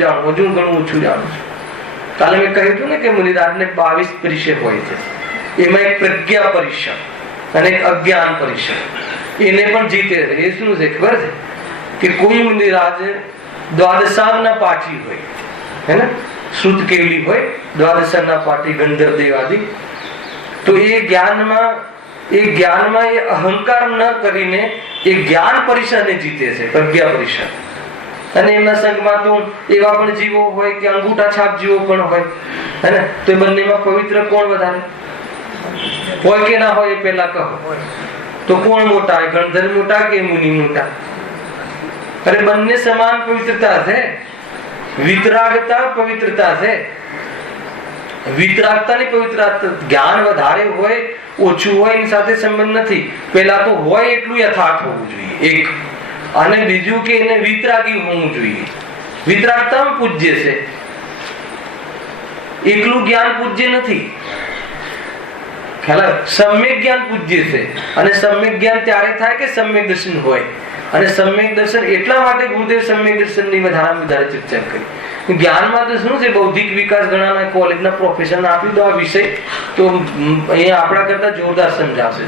ઘણું ઓછું જાણું છું. કાલે મેં કહ્યું હતું ને કે મુનિરાજને 22 પરિચય હોય છે. એમાં એક પ્રજ્ઞા પરિચય અને એક અજ્ઞાન પરિચય, એને પણ જીતે છે. એ શું છે ખબર છે? કે કોઈ મુનિરાજ દ્વાદશાંગના પાઠી હોય, હે ને? શ્રુત કેવલી હોય, દ્વાદશાંગના પાઠી ગંધર્વ દેવાદી. તો એ જ્ઞાનમાં એ અહંકાર ન કરીને એ જ્ઞાન પરિષદને જીતે છે, પ્રજ્ઞા પરિષદ. અને એમના સંગમાં તો એવા પણ જીવો હોય કે અંગૂઠા છાપ જીવો પણ હોય, હે ને? તો એ બંનેમાં પવિત્ર કોણ વધારે હોય કે ના હોય એ પેલા કહો. તો કોણ મોટા હોય? ગણધર મોટા કે મુનિ મોટા? અરે બંને સમાન પવિત્રતા છે. વિતરાગતા પવિત્રતા છે. વિતરાગતાની પવિત્રતા, જ્ઞાન વધારે હોય ઓછું હોય એની સાથે સંબંધ નથી. પેલા તો હોય એટલું યથાર્થ હોવું જોઈએ, એક. અને બીજું કે એને વિતરાગી હોવું જોઈએ. વિતરાગતા પૂજ્ય છે, એકલું જ્ઞાન પૂજ્ય નથી. સમ્યક જ્ઞાન પૂજ્ય છે. અને સમ્યક જ્ઞાન ત્યારે થાય કે સમ્યક દર્શન હોય. અને સમ્યક દર્શન એટલા માટે ગુરુદેવ સમ્યક દર્શનની વધારે ચર્ચા કરી. જ્ઞાનમાં તો શું છે, બૌદ્ધિક વિકાસ ઘણા કોલેજના પ્રોફેસર આપ્યું તો આ વિષય તો અહીંયા આપણા કરતા જોરદાર સમજાવશે.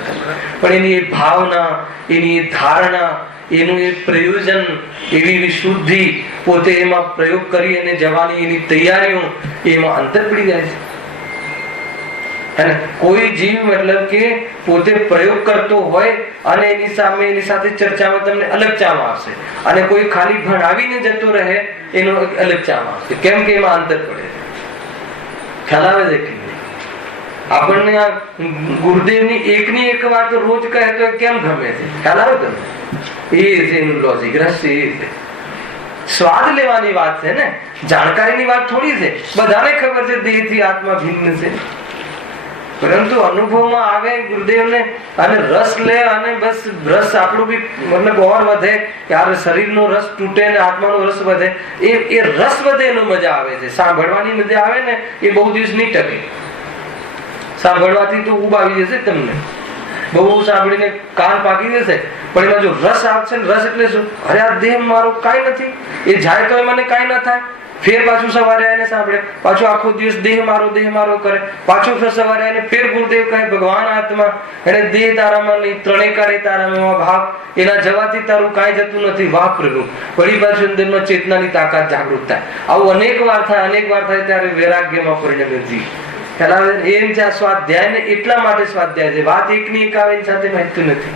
પણ એની એ ભાવના, એની એ ધારણા, એનું એ પ્રયોજન, એવી વિશુદ્ધિ, પોતે એમાં પ્રયોગ કરી અને જવાની એની તૈયારીઓ, એમાં અંતર પડી જાય છે. અને કોઈ જીવ મતલબ કે પોતે પ્રયોગ કરતો હોય અને એની સાથે ચર્ચામાં તમને અલગ ચામ આવશે, અને કોઈ ખાલી ભણાવીને જતો રહે એનો અલગ ચામ આવશે. કેમ કે એમાં અંતર પડે છે. ખ્યાલ આવે છે કે આપણને આ ગુરુદેવની એકની એક વાત રોજ કહે તો કેમ ગમે છે? ખ્યાલ આવે તમને? એ છે એનું લોજિક, રહસ્ય એ છે. સ્વાદ લેવાની વાત છે ને, જાણકારીની વાત થોડી છે. બધાને ખબર છે દેહથી આત્મા ભિન્ન છે, પરંતુ અનુભવમાં આવે ગુરુદેવને અને રસ લે, અને બસ રસ આપણું બી મતલબ ઓર વધે, યાર શરીરનો રસ તૂટે ને આત્માનો રસ વધે. એ રસ વધે એનો મજા આવે છે. સાંભળવાની મજા આવે ને એ બહુ દિવસ નહીં ટકે. સાંભળવાથી તો ઊબ આવી જશે તમને, બહુ સાંભળીને કાન પાકી જશે. પણ એમાં જો રસ આવશે ને, રસ એટલે શું? અરે આ દેહ મારો કાંઈ નથી, એ જાય તો મને કાંઈ ન થાય. ફેર પાછું સવારે આવીને સાંભળે, પાછું આખો દિવસ દેહ મારો કરે, પાછું સવારે આવીને ફેર ગુરુદેવ કહે ભગવાન આત્મા, એને દેહ તારામાં નહીં, ત્રણેય કાળે તારામાં ભાવ, એના જવાથી તારું કાંઈ જતું નથી. વાહ પ્રભુ! વળી પાછું અંદરમાં ચેતનાની તાકાત જાગૃત થાય. આવું અનેક વાર થાય ત્યારે વૈરાગ્યમાં પરિણમે જીવ. એમ છે આ સ્વાધ્યાય ને એટલા માટે સ્વાધ્યાય છે. વાત એકની એક આવે એની સાથે માહિતી નથી.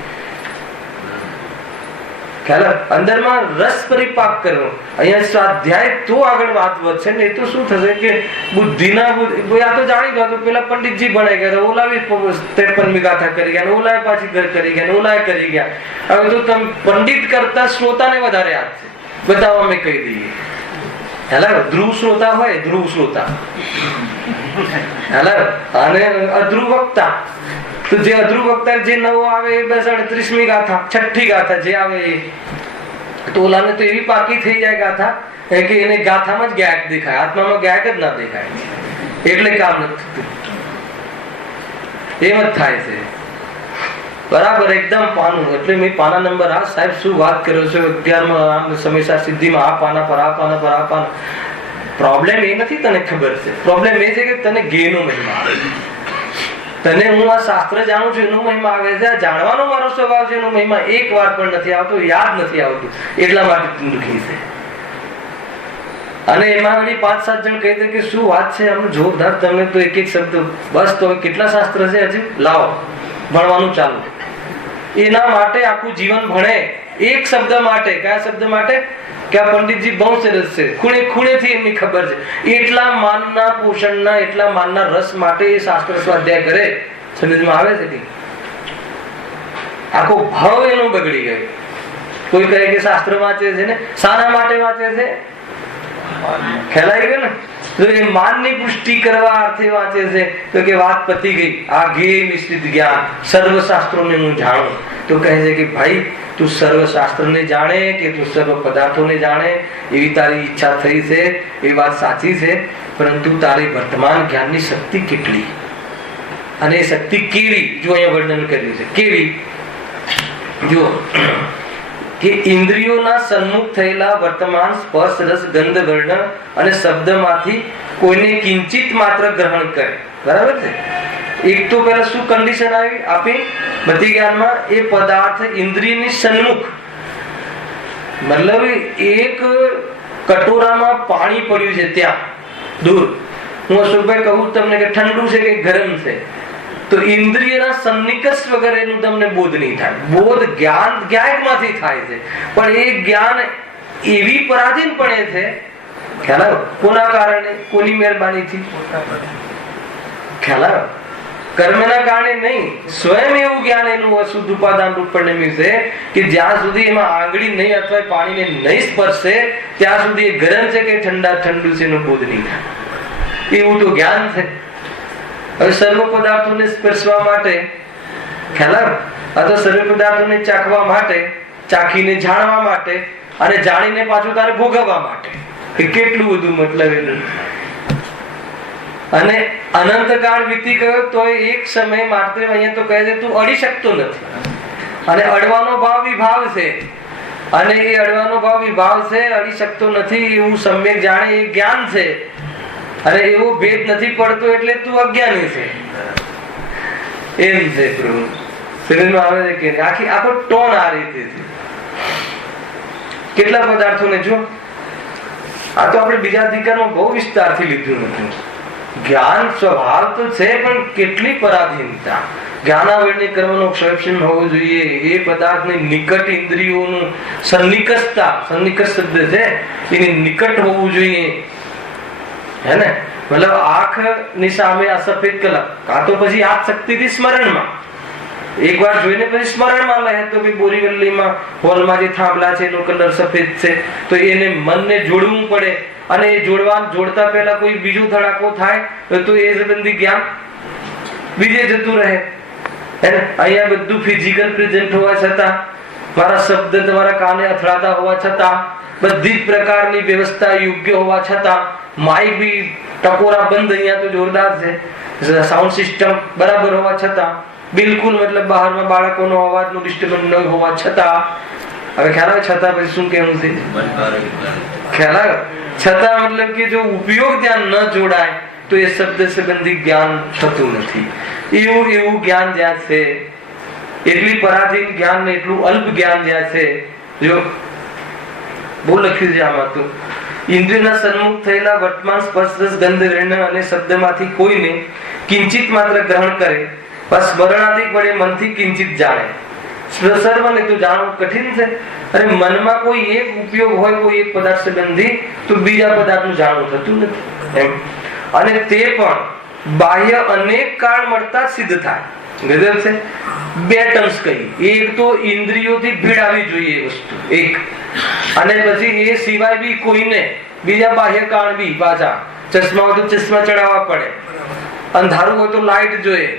ખ્યાલ અંદરમાં રસ પરિપાક કરવો. અહીંયા સ્વાધ્યાય તો આગળ વાત વધશે ને. એ તો શું થશે કે બુદ્ધિના આ તો જાણી દો, તો પેલા પંડિતજી ભણાઈ ગયા, ઓલા 53મી ગાથા કરી ગયા, ઓલા પાછી ઘર કરી ગયા, ઓલા કરી ગયા. હવે તો તમે પંડિત કરતા શ્રોતાને વધારે યાદ છે, બતાવવા અમે કહી દઈએ. હેલા ધ્રુવ શ્રોતા હોય, ધ્રુવ શ્રોતા હેલા, અને અધ્રુવ વક્તા. તો જે અધ્રુવ વક્તા જે નવો આવે એ 38મી ગાથા, 6ઠ્ઠી ગાથા જે આવે એ, તો ઓલાને તો એવી પાકી થઈ જાય ગાથા કે એને ગાથામાં જ ગાયક દેખાય, આત્મામાં ગાયક જ ના દેખાય, એટલે કામ નથી થતું. એમ જ થાય છે બરાબર એકદમ પાનું. એટલે મેં પાના નંબર આ સાહેબ શું વાત કર્યો છે 11માં આમ સમયસર સિદ્ધિમાં આ પાના પર આ પાના પર આ પાના. પ્રોબ્લેમ એ નથી, તને ખબર છે, પ્રોબ્લેમ એ છે કે તને ગેનો મહિમા આવે. તને હું આ શાસ્ત્ર જાણું છું એનો મહિમા આવે છે, જાણવાનો મારો સ્વભાવ છે એનો મહિમા એક વાર પણ નથી આવતો, યાદ નથી આવતું, એટલા માટે દુઃખી છે. અને એમાં 5-7 જણ કહી દે કે શું વાત છે આમ જોરદાર, તમને તો એક શબ્દ બસ. તો કેટલા શાસ્ત્ર છે હજી, લાવો ભણવાનું ચાલુ. એના માટે આખું જીવન ભણે એક શબ્દ માટે. કયા શબ્દ માટે? કે આ પંડિતજી બહુ સરસ છે, ખૂણે ખૂણેથી એમની ખબર છે, એટલા માનના પોષણના, એટલા માનના રસ માટે એ શાસ્ત્ર સ્વાધ્યાય કરે. સમજમાં આવે છે કે આખો ભાવ એનો બગડી ગયો. કોઈ કહે કે શાસ્ત્ર વાંચે છે ને, શાના માટે વાંચે છે? ખેલાઈ ગયો ને. તો એ માનની પુષ્ટિ કરવા અર્થે વાંચે છે, તો કે વાત પતી ગઈ. આ ગે મિશ્રિત જ્ઞાન, સર્વ શાસ્ત્રોને હું જાણું. તો કહે છે કે ભાઈ તું સર્વ શાસ્ત્રને જાણે કે તું સર્વ પદાર્થોને જાણે, એવી તારી ઈચ્છા થઈ છે, એ વાત સાચી છે, પરંતુ તારી વર્તમાન જ્ઞાનની શક્તિ કેટલી અને એ શક્તિ કેવી, જો અહીંયા વર્ણન કર્યું છે. કેવી? જો કે ઇન્દ્રિયોના સન્મુખ થયેલા વર્તમાન સ્પર્શ રસ ગંધ વર્ણ અને શબ્દમાંથી કોઈને કિંચિત માત્ર ગ્રહણ કરે. બરાબર છે? એક તો પેલા શું કન્ડિશન આવી આપી બધી જ્ઞાનમાં? એ પદાર્થ ઇન્દ્રિયની સન્મુખ, મતલબ એક કટોરામાં પાણી પડ્યું છે ત્યાં દૂર, હું અશોકભાઈ કહું તમને કે ઠંડુ છે કે ગરમ છે, તો ઇન્દ્રિયના સન્નિકષ વગર એનું તમને બોધ નહીં થાય. બોધ જ્ઞાન જ્ઞાયકમાંથી થાય છે, પણ એ જ્ઞાન એવી પરાધીનપણે છે, ખ્યાલ આવ્યો? કોના કારણે? કોની મહેરબાનીથી? ખ્યાલ આવ્યો? કર્મના કારણે નહીં, સ્વયં એવું જ્ઞાન એનું અશુદ્ધ ઉપાદાન રૂપ પરિણમ્યું છે કે જ્યાં સુધી એમાં આંગળી નહીં અથવા પાણીને નહીં સ્પર્શે ત્યાં સુધી એ ગરમ છે કે ઠંડુ છે એનો બોધ નહીં થાય. એવું તો જ્ઞાન છે. હવે સર્વ પદાર્થોને સ્પર્શવા માટે, ખ્યાલ આવ્યો? અથવા સર્વ પદાર્થોને ચાખવા માટે, ચાખીને જાણવા માટે, અને જાણીને પાછું તારે ભોગવવા માટે, કેટલું બધું મતલબ એનું. અને અનંત કાળ વીતી ગયો તો એક સમય માત્ર અહીંયા તો કહે છે તું અડી શકતો નથી. અને અડવાનો ભાવ વિભાવ છે, અને એ અડવાનો ભાવ વિભાવ છે, અડી શકતો નથી એવું સમ્યક જાણે એ જ્ઞાન છે. અને એવો ભેદ નથી પડતો એટલે તું અજ્ઞાની છે. એમ છે પ્રભુ. સમજમાં આવે છે કે આખી આખો ટોન આ રીતે છે. કેટલા પદાર્થોને જો આ તો આપણે બીજા અધિકારમાં બહુ વિસ્તારથી લીધું નથી. જ્ઞાન સ્વભાવ તો છે, પણ કેટલી પરાધીનતા. જ્ઞાનાવરણી કર્મનો ક્ષયક્ષમ હોવો જોઈએ. એ પદાર્થની નિકટ ઇન્દ્રિયોનું સન્નિકટતા, સન્નિકટ શબ્દ છે, એની નિકટ હોવું જોઈએ. હે ને? મતલબ આંખ ની સામે આ સફેદ કલર, કાં તો પછી આ શક્તિથી સ્મરણમાં એક વાર જોઈને પછી સ્મરણમાં લે તો કે બોરીવલ્લીમાં હોલમાં જે થાંભલા છે એનો કલર સફેદ છે, તો એને મનને જોડવું પડે. અને એ જોડતા પહેલા કોઈ બીજો ધડાકો થાય તો એ સંબંધી જ્ઞાન બીજે જતું રહે. અહીંયા બધું ફિઝિકલ પ્રેઝન્ટ હોવા છતાં, મારા શબ્દ તમારા કાને અથડાતા હોવા છતાં, બધી જ પ્રકારની વ્યવસ્થા યોગ્ય હોવા છતાં, માઇક બી ટકોરા બંધ અહીંયા તો જોરદાર છે, સાઉન્ડ સિસ્ટમ બરાબર હોવા છતાં, બિલકુલ મતલબ બહારમાં બાળકોનો અવાજનું ડિસ્ટર્બન્સ ન હોવા છતાં, હવે ખ્યાલ આવે છતાં પછી શું કહેવું છે? ખ્યાલ આવે? છતાં મતલબ કે જો ઉપયોગ ત્યાં ન જોડાય તો એ શબ્દ સંબંધી જ્ઞાન થતું નથી. એવું જ્ઞાન જ્યાં છે, એટલી પરાધીન જ્ઞાન ને એટલું અલ્પ જ્ઞાન જ્યાં છે, જો બહુ લખ્યું છે આમાં તો, ઇન્દ્રિયના સન્મુખ થયેલા વર્તમાન સ્પર્શ રસ ગંધ વર્ણ અને શબ્દમાંથી કોઈને કિંચિત માત્ર ગ્રહણ કરે, બસ સ્મરણાધિક વડે મનથી કિંચિત જાણે. સર્વને તો જાણવું કઠિન છે. અરે મનમાં કોઈ એક ઉપયોગ હોય, કોઈ એક પદાર્થ સંબંધી, તો બીજા પદાર્થનું જાણવું થતું નથી એમ. અને તે પણ બાહ્ય અનેક કાળ મળતા સિદ્ધ થાય. ગજબ છે. બે ટર્મ્સ કહી. એક તો ઇન્દ્રિયોથી ભીડાવી જોઈએ એ વસ્તુ, એક. અને પછી એ સિવાય બી કોઈને બીજા બાહ્ય કાળ બી પાછા. ચશ્મા હોય તો ચશ્મા ચડાવવા પડે, અંધારું હોય તો લાઈટ જોઈએ,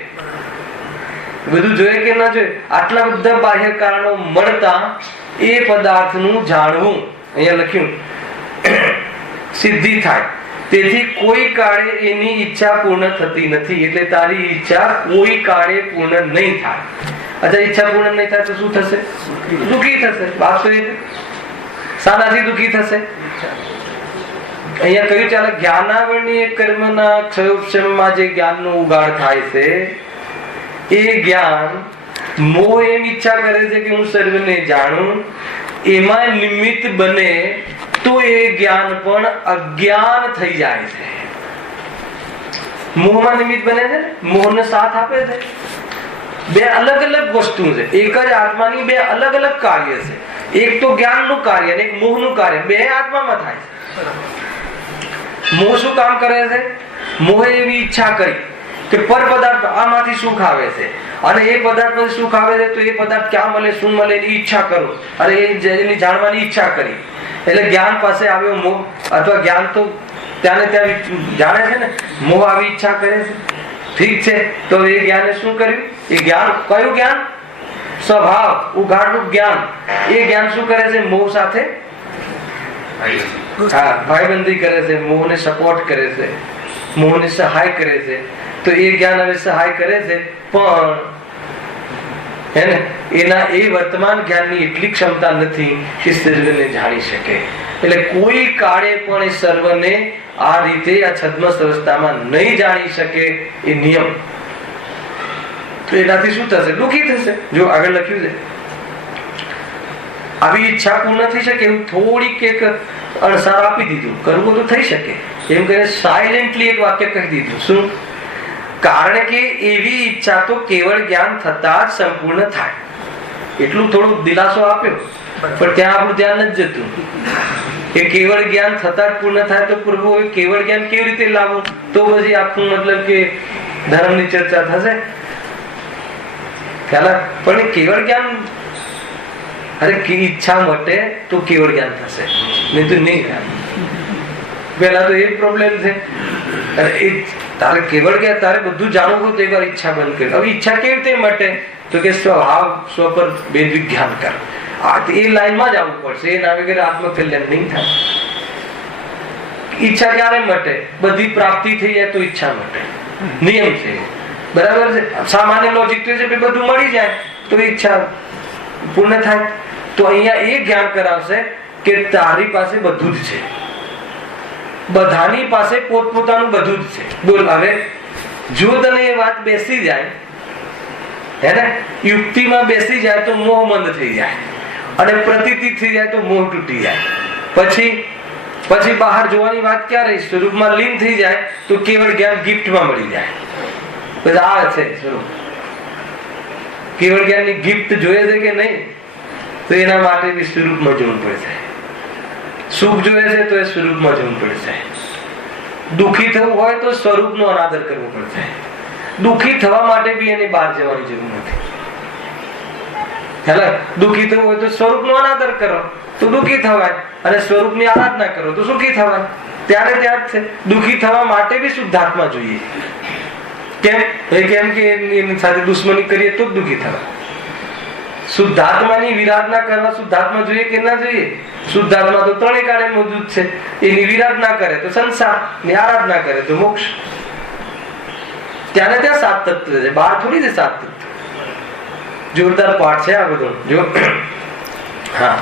બધું જોઈએ કે ના જોઈએ. આટલા બધા બાહ્ય કારણો મળતા એ પદાર્થનું જાણવું, અહીંયા લખ્યું, સિદ્ધિ થાય. તેથી કોઈ કાળે એની ઈચ્છા પૂર્ણ થતી નથી. એટલે તારી ઈચ્છા કોઈ કાળે પૂર્ણ નહીં થાય. અચ્છા, ઈચ્છા પૂર્ણ નહીં થાય તો શું થશે? દુઃખી થશે. વાત તો એ શાનાથી દુઃખી થશે? અહીંયા કહ્યું ચાલે જ્ઞાનાવરણીય કર્મના ક્ષયોપશમમાં જે જ્ઞાનનો ઉગાડ થાય છે, એ જ્ઞાન મોહ એમ ઈચ્છા કરે છે કે હું સર્વને જાણું, એમાં નિમિત્ત બને તો એ જ્ઞાન પણ અજ્ઞાન થઈ જાય છે. મોહમાં નિમિત્ત બને છે, મોહને સાથ આપે છે. બે અલગ અલગ વસ્તુ છે. એક જ આત્માની બે અલગ અલગ કાર્ય છે. એક તો જ્ઞાનનું કાર્ય અને એક મોહનું કાર્ય, બે આત્મામાં થાય છે. મોહ શું કામ કરે છે? મોહે એવી ઈચ્છા કરી કે પર પદાર્થ આમાંથી સુખ આવે છે, અને એ પદાર્થમાંથી સુખ આવે છે તો એ પદાર્થ ક્યાં મળે, શું મળે એની ઈચ્છા કરો. અરે એની જાણવાની ઈચ્છા કરી એટલે જ્ઞાન પાસે આવ્યો મોહ, અથવા જ્ઞાન તો ત્યાં ને ત્યાં જાણે છે ને, મોહ આવી ઈચ્છા કરે છે. ઠીક છે, તો એ જ્ઞાને શું કર્યું? એ જ્ઞાન કયું જ્ઞાન? સ્વભાવ ઉઘાડનું જ્ઞાન. એ જ્ઞાન શું કરે છે? મોહ સાથે ભાઈબંધી કરે છે, મોહને સપોર્ટ કરે છે, મોહને સહાય કરે છે. તો એ જ્ઞાન હવે સહાય કરે છે, પણ હે ને એના એ વર્તમાન જ્ઞાનની એટલી ક્ષમતા નથી કે સર્વને જાણી શકે. એટલે કોઈ કાળે પણ એ સર્વને આ રીતે આ છદ્મસ્ત અવસ્થામાં નહીં જાણી શકે. એ નિયમ. તો એનાથી શું થશે? દુઃખી થશે. જો આગળ લખ્યું છે, આવી ઈચ્છા પૂર્ણ થઈ શકે એવું થોડીક એક અણસાર આપી દીધું. કરવું તો થઈ શકે એમ કરીને સાયલેન્ટલી એક વાક્ય કહી દીધું. શું? કારણ કે એવી ઈચ્છા તો કેવળ જ્ઞાન થતા જ સંપૂર્ણ થાય. એટલું થોડું દિલાસો આપ્યો, પણ ત્યાં આપણું ધ્યાન નથી જતું. એ કેવળ જ્ઞાન થતા જ પૂર્ણ થાય તો પ્રભુ કેવળ જ્ઞાન કેવી રીતે લાવવું? તો પછી આખું મતલબ કે ધર્મની ચર્ચા થશે. પણ કેવળ જ્ઞાન, અરે ઈચ્છા માટે તો કેવળ જ્ઞાન થશે, નહીં તો નહીં થાય. પેલા તો એ પ્રોબ્લેમ છે. તારે કેવળ જ્ઞાન, તારે બધું જાણવું હોય તો એકવાર ઈચ્છા બંધ કરી. હવે ઈચ્છા કેવી રીતે માટે? તો કે સ્વભાવ સ્વ પર વેદ વિજ્ઞાન કર. એ લાઈનમાં જ આવવું પડશે. એ ના વગેરે આત્મકલ્યાણ નહીં થાય. ઈચ્છા ક્યારે માટે? બધી પ્રાપ્તિ થઈ જાય તો ઈચ્છા માટે. નિયમ છે, બરાબર છે. સામાન્ય લોજિક તો છે બધું મળી જાય તો ઈચ્છા પૂર્ણ થાય. તો અહીંયા એ જ્ઞાન કરાવશે કે તારી પાસે બધું જ છે, બધાની પાસે પોતપોતાનું બધું જ છે. બોલ, હવે જો તને એ વાત બેસી જાય, હે ને, યુક્તિમાં બેસી જાય તો મોહ મંદ થઈ જાય, અને પ્રતીતિ થઈ જાય તો મોહ તૂટી જાય. પછી બહાર જોવાની વાત ક્યારે? સ્વરૂપમાં લીન થઈ જાય તો કેવળ જ્ઞાન ગિફ્ટમાં મળી જાય. પછી આ છે સ્વરૂપ. કેવળ જ્ઞાનની ગિફ્ટ જોઈએ છે કે નહીં? તો એના માટે બી સ્વરૂપમાં જવું પડશે. સુખ જોઈએ છે તો એ સ્વરૂપમાં જવું પડશે. દુઃખી થવું હોય તો સ્વરૂપનો અનાદર કરવો પડશે. દુઃખી થવા માટે બી એને બહાર જવાની જરૂર નથી. દુઃખી થવું હોય તો સ્વરૂપનો અનાદર કરો તો દુઃખી થવાય, અને સ્વરૂપની આરાધના કરો તો સુખી થવાય. ત્યારે ત્યાં જ છે. દુઃખી થવા માટે બી શુદ્ધાત્મા જોઈએ. કેમ કે એની સાથે દુશ્મની કરીએ તો દુઃખી થવાય. શુદ્ધાત્માની વિરાધના કરવા શુદ્ધાત્મા જોઈએ કે ના જોઈએ? શુદ્ધાત્મા તો ત્રણેય કાળે મોજૂદ છે. એની વિરાધના કરે તો સંસાર, ની આરાધના કરે તો મોક્ષ. ત્યારે ત્યાં સાત તત્વ છે, બહાર થોડી છે સાત તત્વ. જોરદાર પાઠ છે આ બધો. જો હા,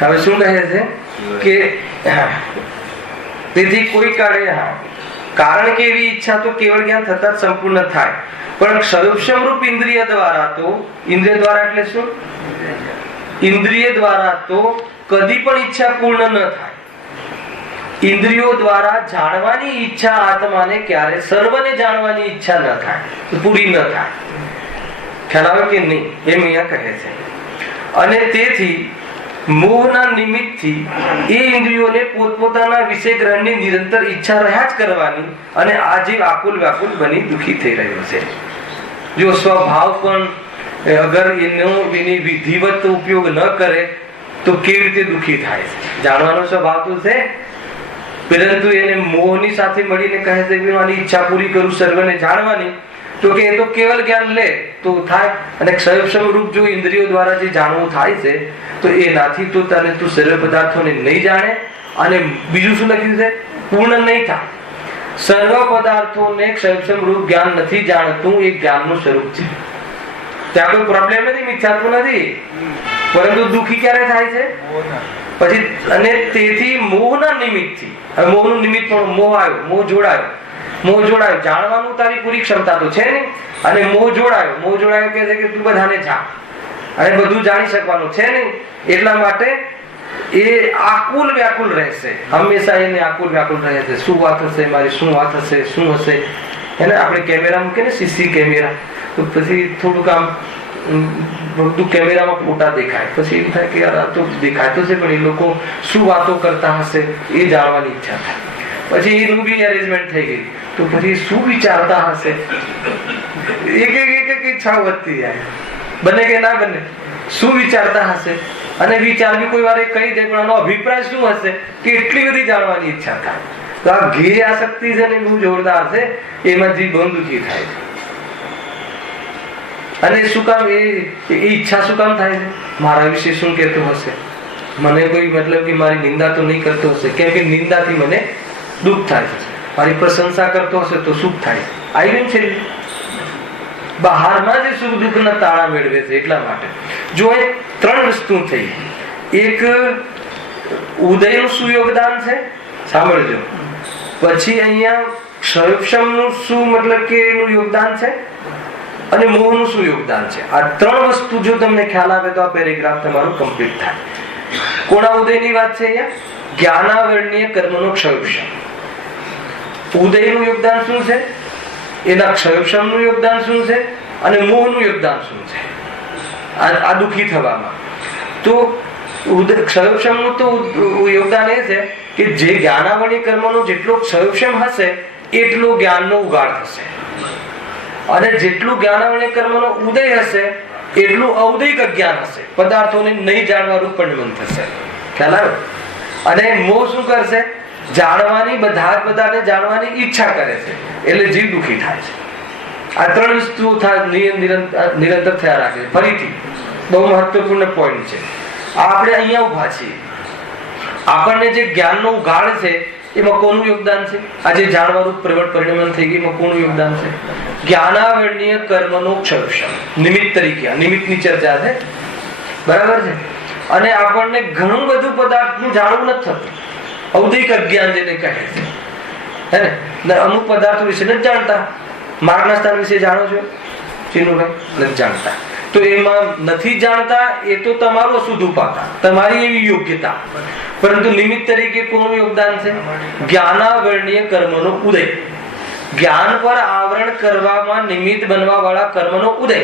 હવે શું કહે છે કે તેથી કોઈ કાળે, કારણ કે એવી ઈચ્છા તો કેવળ જ્ઞાન થતા જ સંપૂર્ણ થાય, પણ ક્ષયોપશમ રૂપ ઇન્દ્રિય દ્વારા તો, ઇન્દ્રિય દ્વારા એટલે શું? ઇન્દ્રિય દ્વારા તો કદી પણ ઈચ્છા પૂર્ણ ન થાય. ઇન્દ્રિયો દ્વારા જાણવાની ઈચ્છા આત્માને ક્યારે, સર્વને જાણવાની ઈચ્છા ન થાય, પૂરી ન થાય. ખ્યાલ આવે કે નહીં એમ અહીંયા કહે છે. અને તેથી મોહના નિમિત્તથી એ ઇન્દ્રિયોને પોતપોતાના વિષય ગ્રહણની નિરંતર ઈચ્છા રહ્યા જ કરવાની અને આ જીવ આકુલ વ્યાકુલ બની દુઃખી થઈ રહ્યો છે. જો સ્વભાવ પણ અગર એની વિધિવત ઉપયોગ ન કરે તો કેવી રીતે દુઃખી થાય છે? જાણવાનો સ્વભાવ તો છે, પરંતુ એને મોહની સાથે મળીને કહે છે કે મારી ઈચ્છા પૂરી કરું સર્વને જાણવાની, તો કે એ તો કેવલ જ્ઞાન લે તો થાય. અને ક્ષયક્ષમ રૂપ જો ઇન્દ્રિયો દ્વારા જે જાણવું થાય છે તો એનાથી તો તને તું સર્વ પદાર્થોને નહીં જાણે. અને બીજું શું લખ્યું છે? પૂર્ણ નહીં થાય. સર્વ પદાર્થોને ક્ષયક્ષમ રૂપ જ્ઞાન નથી જાણતું, એ જ્ઞાનનું સ્વરૂપ છે. ત્યાં કોઈ પ્રોબ્લેમ નથી, મિથ્યાત્વ નથી, પરંતુ દુઃખી ક્યારે થાય છે? પછી અને તેથી મોહના નિમિત્તથી, હવે મોહનું નિમિત્ત પણ મોહ આવ્યો, મોહ જોડાયો, જાણવાનું તારી પૂરી ક્ષમતા તો છે નહીં, અને મોહ જોડાયો કે છે કે તું બધાને જાણ અને બધું જાણી શકવાનું છે નહીં, એટલા માટે એ આકુલ વ્યાકુલ રહેશે, હંમેશા એને આકુલ વ્યાકુલ રહે છે. શું વાત હશે મારી, શું વાત હશે, શું હશે? એને આપણે કેમેરા મૂકે ને સીસી કેમેરા, તો પછી થોડુંક આમ બધું કેમેરામાં ફોટા દેખાય, પછી એમ થાય કે યાર આ તો દેખાતો છે પણ એ લોકો શું વાતો કરતા હશે એ જાણવાની ઈચ્છા થાય. પછી એનું બી અરેન્જમેન્ટ થઈ ગઈ, તો પછી શું વિચારતા હશે, એક ઈચ્છા વધતી જાય, બને કે ના બને, શું વિચારતા હશે? અને વિચાર બી કોઈ વાર કહી દે પણ આનો અભિપ્રાય શું હશે કે એટલી બધી જાણવાની ઈચ્છા થાય. તો આ ઘે આસક્તિ છે ને બહુ જોરદાર છે, એમાંથી બહુ દુઃખી થાય છે. અને શું કામ એ ઈચ્છા શું કામ થાય છે? મારા વિશે શું કહેતો હશે, મને કોઈ મતલબ કે મારી નિંદા તો નહીં કરતો હશે, કેમ કે નિંદાથી મને દુઃખ થાય છે. મારી પ્રશંસા કરતો હશે તો સુખ થાય છે. આવ્યું છે બહારમાં જે સુખ દુઃખના તાળા મેળવે છે. એટલા માટે જો એ ત્રણ વસ્તુ થઈ, એક ઉદયનું શું યોગદાન છે સાંભળજો, પછી અહીંયા ક્ષયક્ષમનું શું મતલબ કે એનું યોગદાન છે, અને મોહનું શું યોગદાન છે. આ ત્રણ વસ્તુ જો તમને ખ્યાલ આવે તો આ પેરેગ્રાફ તમારું કમ્પ્લીટ થાય. કોના ઉદયની વાત છે અહીંયા? જ્ઞાનાવરણીય કર્મનો ક્ષયક્ષમ. ઉદયનું યોગદાન શું છે, એના ક્ષયક્ષમનું યોગદાન શું છે, અને મોહનું યોગદાન શું છે આ દુઃખી થવામાં. તો ક્ષયક્ષમનું તો યોગદાન એ છે કે જે જ્ઞાનાવરણીય કર્મનો જેટલો ક્ષયક્ષમ હશે એટલો જ્ઞાનનો ઉગાડ થશે, અને જેટલું જ્ઞાનાવરણીય કર્મનો ઉદય હશે એટલું ઔદયિક અજ્ઞાન હશે, પદાર્થોને નહીં જાણવા રૂપ પણ થશે. ખ્યાલ આવ્યો? અને મોહ શું કરશે? જાણવાની, બધાને જાણવાની ઈચ્છા કરે છે, એટલે જીવ દુઃખી થાય છે. આ ત્રણ વસ્તુઓ નિરંતર થયા રાખે છે. ફરીથી બહુ મહત્વપૂર્ણ પોઈન્ટ છે. આપણે અહીંયા ઉભા છીએ, આપણને જે જ્ઞાનનો ઉઘાડ છે એમાં કોનું યોગદાન છે? આજે જાણવાનું પરિણામ થઈ ગયું, એમાં કોનું યોગદાન છે? જ્ઞાનાવરણીય કર્મનો ક્ષયક્ષમ નિમિત્ત તરીકે, નિમિત્તની ચર્ચા છે, બરાબર છે. અને આપણને ઘણું બધું પદાર્થનું જાણવું નથી થતું, ઔદયિક અજ્ઞાન જેને કહે છે, હે ને? અમુક પદાર્થો વિશે નથી જાણતા. માર્ગના સ્થાન વિશે જાણો છો ચીનુભાઈ? નથી જાણતા. તો એમાં નથી જાણતા એ તો તમારું અશુદ્ધ ઉપાદાન, તમારી એવી યોગ્યતા, પરંતુ નિમિત્ત તરીકે કોનું યોગદાન છે? જ્ઞાનાવરણીય કર્મનો ઉદય. જ્ઞાન પર આવરણ કરવામાં નિમિત્ત બનવા વાળા કર્મનો ઉદય.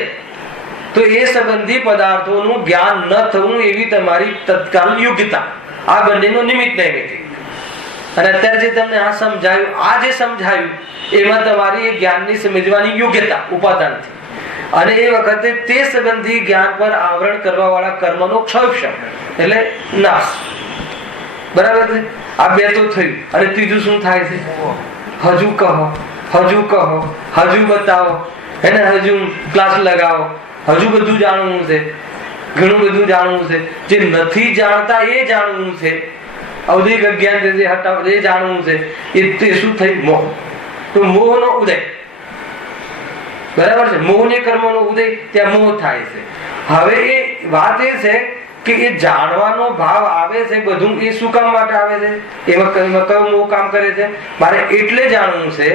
તો એ સંબંધી પદાર્થોનું જ્ઞાન ન થવું એવી તમારી તત્કાલ યોગ્યતા, આ બંનેનો નિમિત્ત નૈમિત્તિક. અને અત્યારે જે તમને આ સમજાયું, આ જે સમજાયું એમાં તમારી એ જ્ઞાનની સમજવાની યોગ્યતા ઉપાદાનથી, અને એ વખતે તે સંબંધી જ્ઞાન પર આવરણ કરવા વાળા કર્મનો ક્ષયક્ષમ એટલે નાશ. બરાબર છે? આ બે તો થયું. અને ત્રીજું શું થાય છે? હજુ કહો, હજુ બતાવો, એને હજુ ક્લાસ લગાવો, હજુ બધું જાણવું છે, ઘણું બધું જાણવું છે. જે નથી જાણતા એ જાણવું છે, ઔદયિક અજ્ઞાન જે હટાવ એ જાણવું છે. એ શું થઈ? મોહ. તો મોહનો ઉદય, બરાબર છે? મોહને કર્મનો ઉદય, ત્યાં મોહ થાય છે. હવે એ વાત એ છે કે એ જાણવાનો ભાવ આવે છે, બધું એ શું કામ માટે આવે છે? એમાં કયો મોહ કામ કરે છે? મારે એટલે જાણવું છે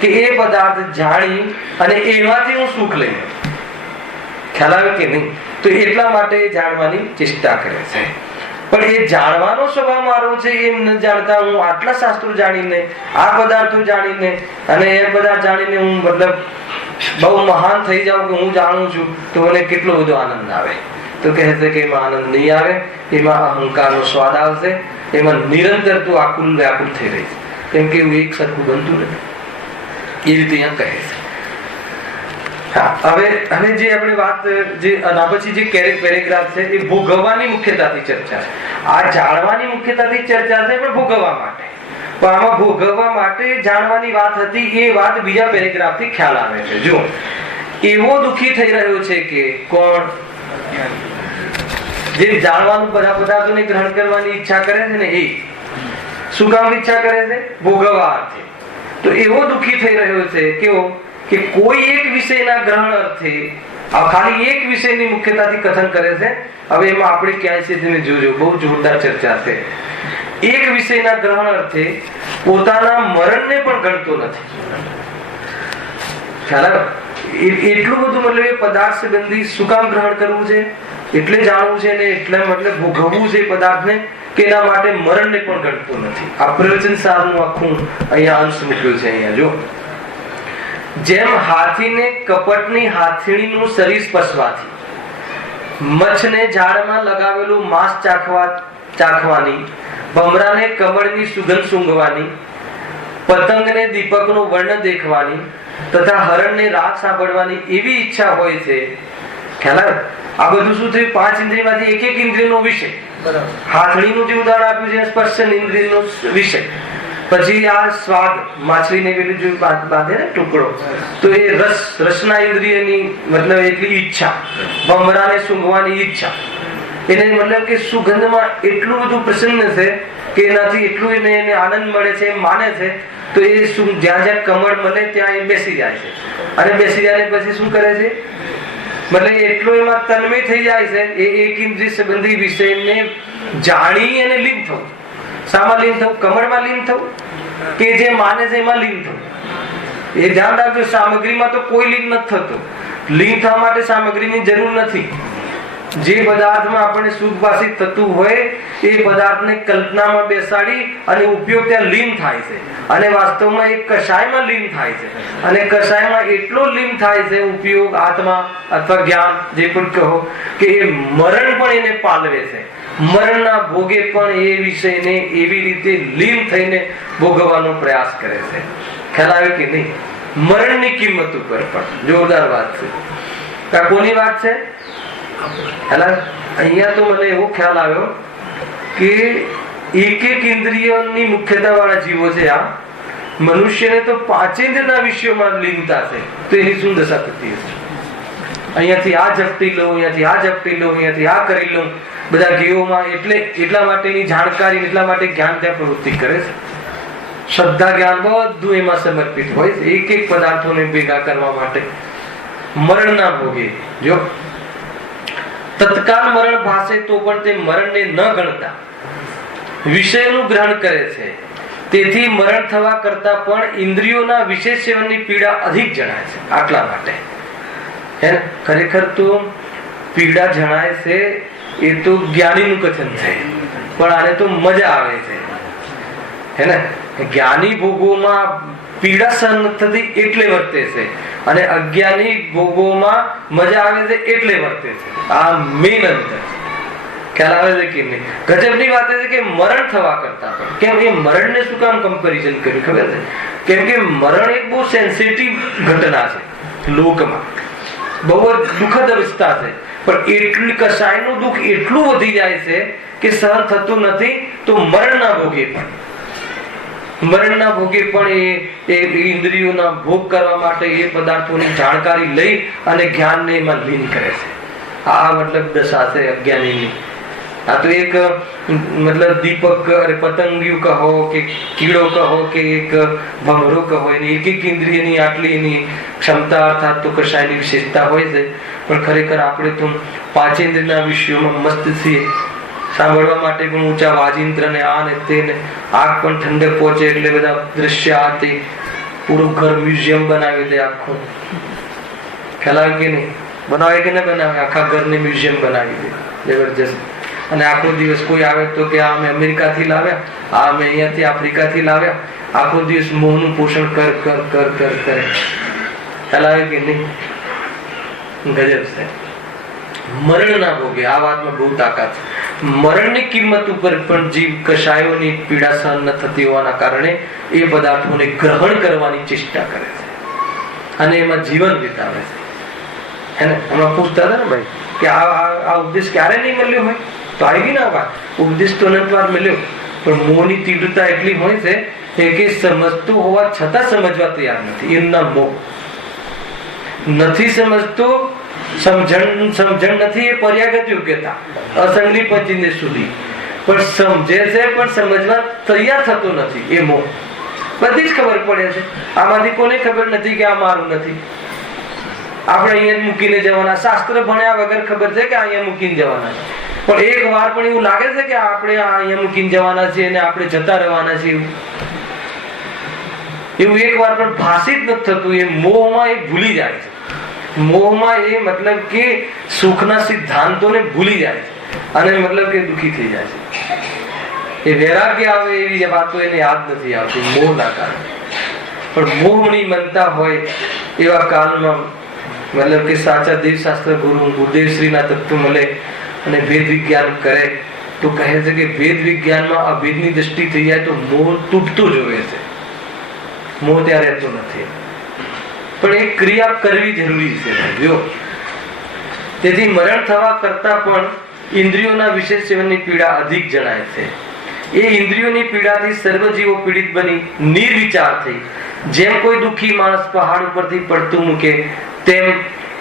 કે એ પદાર્થ જાણી અને એમાંથી હું સુખ લઈ. ખ્યાલ આવે કે નહીં? તો એટલા માટે જાણવાની ચેષ્ટા કરે છે. પણ એ જાણવાનો સ્વભાવ મારો છે એમ ન જાણતા હું આટલા શાસ્ત્રો જાણીને, આ પદાર્થો જાણીને અને એ પદાર્થ જાણીને હું મતલબ બહુ મહાન થઈ જાવ કે હું જાણું છું તો મને કેટલો બધો આનંદ આવે, તો કહે છે કે એમાં આનંદ નહીં આવે, એમાં અહંકારનો સ્વાદ આવશે, એમાં નિરંતર તું આકુલ વ્યાકુલ થઈ રહીશ, કેમ કે એવું એક સરખું બનતું નથી. એ રીતે અહીંયા કહે છે. હવે જે આપણે વાત જે પછી જે પેરેગ્રાફ છે એ ભોગવવાની મુખ્યતાથી ચર્ચા છે. આ જાણવાની મુખ્યતાથી ચર્ચા છે પણ ભોગવવા માટે. પણ આમાં ભોગવવા માટે જાણવાની વાત હતી, એ વાત બીજા પેરેગ્રાફથી ખ્યાલ આવે છે. જો એવો દુઃખી થઈ રહ્યો છે કે કોણ? જે જાણવાનું બધા પદાર્થોને ગ્રહણ કરવાની ઈચ્છા કરે છે ને, એ શું કામ ઈચ્છા કરે છે? ભોગવવા અર્થે. તો એવો દુઃખી થઈ રહ્યો છે કેવો કે કોઈ એક વિષયના ગ્રહણ અર્થે ખાલી એક વિષયની મુખ્યતાથી કથન કરે છે. હવે એમાં આપણે ક્યાંય છે તમે જોજો, બહુ જોરદાર ચર્ચા છે. એક વિષયના ગ્રહણ અર્થે પોતાના મરણને પણ ગણતો નથી. ખ્યાલ એટલું બધું, મતલબ એ પદાર્થ સંબંધી શું કામ ગ્રહણ કરવું છે, એટલે જાણવું છે ને એટલે મતલબ ભોગવવું છે પદાર્થને, કે એના માટે મરણને પણ ગણતો નથી. આ પ્રવચન સારનું આખું અહીંયા અંશ મૂક્યું છે. અહીંયા જો, જેમ હાથીને કપટની હાથીણીનું શરીર સ્પર્શવાથી, મચ્છને ઝાડમાં લગાવેલું માંસ ચાખવાની, ભમરાને કમળની સુગંધ સૂંઘવાની, પતંગને દીપકનું વર્ણ દેખવાની તથા હરણને રાગ સાંભળવાની એવી ઈચ્છા હોય છે. ખ્યાલ? આ બધું શું થયું? 5 ઇન્દ્રિયમાંથી એક ઇન્દ્રિયનો વિષય. હાથણીનું જે ઉદાહરણ આપ્યું છે સ્પર્શન ઇન્દ્રિયનો વિષય. પછી આ સ્વાદ, માછલીને પેલું જો બાંધે ને ટુકડો, તો એ રસના ઇન્દ્રિયની મતલબ એટલી ઈચ્છા. ભમરાને સૂંઘવાની ઈચ્છા, એને મતલબ કે સુગંધમાં એટલું બધું પ્રસન્ન છે કે એનાથી એટલું એને આનંદ મળે છે, એમ માને છે. તો એ જ્યાં જ્યાં કમળ મળે ત્યાં એ બેસી જાય છે, અને બેસી જાય પછી શું કરે છે? મતલબ એટલો એમાં તન્મય થઈ જાય છે, એ એક ઇન્દ્રિય સંબંધી વિષયને જાણી અને લીન થવું. શામાં લીન થવું? કમળમાં લીન થવું, કે જે માને છે એમાં લીન થવું. એ ધ્યાન રાખજો, સામગ્રીમાં તો કોઈ લીન નથી થતું. લીન થવા માટે સામગ્રીની જરૂર નથી. જે પદાર્થમાં આપણને સુખભાષિત થતું હોય એ પદાર્થને કલ્પનામાં બેસાડી અને ઉપયોગ ત્યાં લીન થાય છે, અને વાસ્તવમાં એક કષાયમાં લીન થાય છે, અને કષાયમાં એટલો લીન થાય છે ઉપયોગ, આત્મા અથવા જ્ઞાન જે પણ કહો, કે એ મરણ પણ એને પાલવે છે. મરણના ભોગે પણ એ વિષયને એવી રીતે લીન થઈને ભોગવવાનો પ્રયાસ કરે છે. ખ્યાલ આવે કે નહીં? મરણની કિંમત ઉપર પણ જોરદાર વાત છે. કોની વાત છે? અહીંયા તો મને એવો ખ્યાલ આવ્યો કે એક ઇન્દ્રિયોની મુખ્યતા વાળા જીવો છે. આ મનુષ્યને તો 5 ઇન્દ્રિયના વિષયોમાં લીનતા છે, તો એની શું દશા થતી હશે? અહીંયાથી આ ઝપટી લઉં, અહીંયાથી આ ઝપટી લઉં, અહીંયાથી આ કરી લઉં, બધા ગેઓમાં. એટલા માટેની જાણકારી, એટલા માટે જ્ઞાન ત્યાં પ્રવૃત્તિ કરે છે. શ્રદ્ધા જ્ઞાન બધું એમાં સમર્પિત હોય છે, એક એક પદાર્થોને ભેગા કરવા માટે. મરણના ભોગે જો તત્કાલ મરણ ભાસે તો પણ તે મરણને ન ગણતા વિષયનું ગ્રહણ કરે છે. તેથી મરણ થવા કરતા પણ ઇન્દ્રિયોના વિશેષ સેવનની પીડા અધિક જણાય છે. આટલા માટે હે ખરેખર તો પીડા જણાય છે એ તો જ્ઞાનીનું કથન છે, પણ આને તો મજા આવે છે. હે ને? જ્ઞાની ભોગોમાં પીડા સહન થતી એટલે વર્તે છે, અને અજ્ઞાની ભોગોમાં મજા આવે છે એટલે વર્તે છે. આ મેઇન અંતર. ખ્યાલ આવે છે કે નહીં? ગજબની વાત એ છે કે મરણ થવા કરતા પણ, કેમ એ મરણને શું કામ કમ્પેરિઝન કર્યું ખબર છે? કેમ કે મરણ એક બહુ સેન્સિટિવ ઘટના છે લોકમાં, બહુ જ દુઃખદ અવસ્થા છે. પણ એટલું કસાયનું દુઃખ એટલું વધી જાય છે કે સહન થતું નથી. તો મરણના ભોગે પણ એ ઇન્દ્રિયોના ભોગ કરવા માટે એ પદાર્થોની જાણકારી લઈ અને જ્ઞાનને એમાં લીન કરે છે. આ મતલબ દશા છે અજ્ઞાનીની. આ તો એક મતલબ દીપક અરે પતંગિયું કહો કે કીડો કહો કે એક ભમરો કહો, એની એક એક ઇન્દ્રિયની આટલી એની ક્ષમતા અર્થાત તો કશાયની વિશેષતા હોય છે. પણ ખરેખર આપણે તો 5 ઇન્દ્રિયના વિષયોમાં મસ્ત છીએ. સાંભળવા માટે પણ ઊંચા વાજિંત્ર ને આ ને તે ને, આંખ પણ ઠંડક પહોંચે એટલે બધા દ્રશ્ય આ તે, પૂરું ઘર મ્યુઝિયમ બનાવી દે આખું. ખ્યાલ આવે કે નહીં? બનાવે કે ના બનાવે? આખા ઘરને મ્યુઝિયમ બનાવી દે જબરજસ્ત. અને આખો દિવસ કોઈ આવે તો કે આ અમે અમેરિકાથી લાવ્યા, આ અમે અહીંયાથી આફ્રિકાથી લાવ્યા. આખો દિવસ મોહનું પોષણ કર કર કર કર કરે. ખ્યાલ આવે કે નહીં? ગજબ છે. મરણ ના ભોગે, આ વાતમાં બહુ તાકાત છે. મરણની કિંમત ઉપર પણ જીવ કશાયોની પીડા સહન ન થતી હોવાના કારણે એ પદાર્થોને ગ્રહણ કરવાની ચેષ્ટા કરે છે અને એમાં જીવન વિતાવે છે. એને હમણાં પૂછતા હતા ને ભાઈ કે આ ઉપદેશ ક્યારે નહીં મળ્યો હોય, તો આવી ના વાત. ઉપદેશ તો અનંતવાર મળ્યો, પણ મોહની તીવ્રતા એટલી હોય છે કે સમજતું હોવા છતાં સમજવા તૈયાર નથી. એમના મોહ નથી સમજતો, સમજણ નથી એ પર્યાગત યોગ્યતા, અસંગની પંચિંદે સુધી. પણ સમજે છે પણ સમજવા તૈયાર થતો નથી, એ મોહ. બધી જ ખબર પડે છે, આમાંથી કોને ખબર નથી કે આ મારું નથી. આપણે અહીંયા મૂકીને જવાના, શાસ્ત્ર ભણ્યા વગર ખબર છે કે અહીંયા મૂકીને જવાના છે, પણ એક વાર પણ એવું લાગે છે કે આપણે અહીંયા મૂકીને જવાના છીએ અને આપણે જતા રહેવાના છીએ, એવું એક વાર પણ ભાષિત નથી થતું. એ મોહમાં એ ભૂલી જાય છે. મોહમાં એ મતલબ કે સુખના સિદ્ધાંતોને ભૂલી જાય છે અને મતલબ કે દુઃખી થઈ જાય છે. એ વૈરાગ્ય આવે એવી વાતો એને યાદ નથી આવતી મોહના કારણે. પણ મોહની મનતા હોય એવા કાળમાં મતલબ કે સાચા દેવશાસ્ત્ર ગુરુ ગુરુદેવશ્રીના તત્વ મળે અને વેદ વિજ્ઞાન કરે તો કહે છે કે વેદ વિજ્ઞાનમાં અભેદની દ્રષ્ટિ થઈ જાય તો મોહ તૂટતો જોવે છે. મોહ ત્યાં રહેતો નથી, પણ એક ક્રિયા કરવી જરૂરી છે ભાઈઓ. તેથી મરણ થવા કરતા પણ ઇન્દ્રિયોના વિશેષ સેવનની પીડા અધિક જણાય છે. એ ઇન્દ્રિયોની પીડાથી સર્વ જીવો પીડિત બની નિર્વિચાર થઈ જેમ કોઈ દુઃખી માણસ પહાડ ઉપરથી પડતું મૂકે તેમ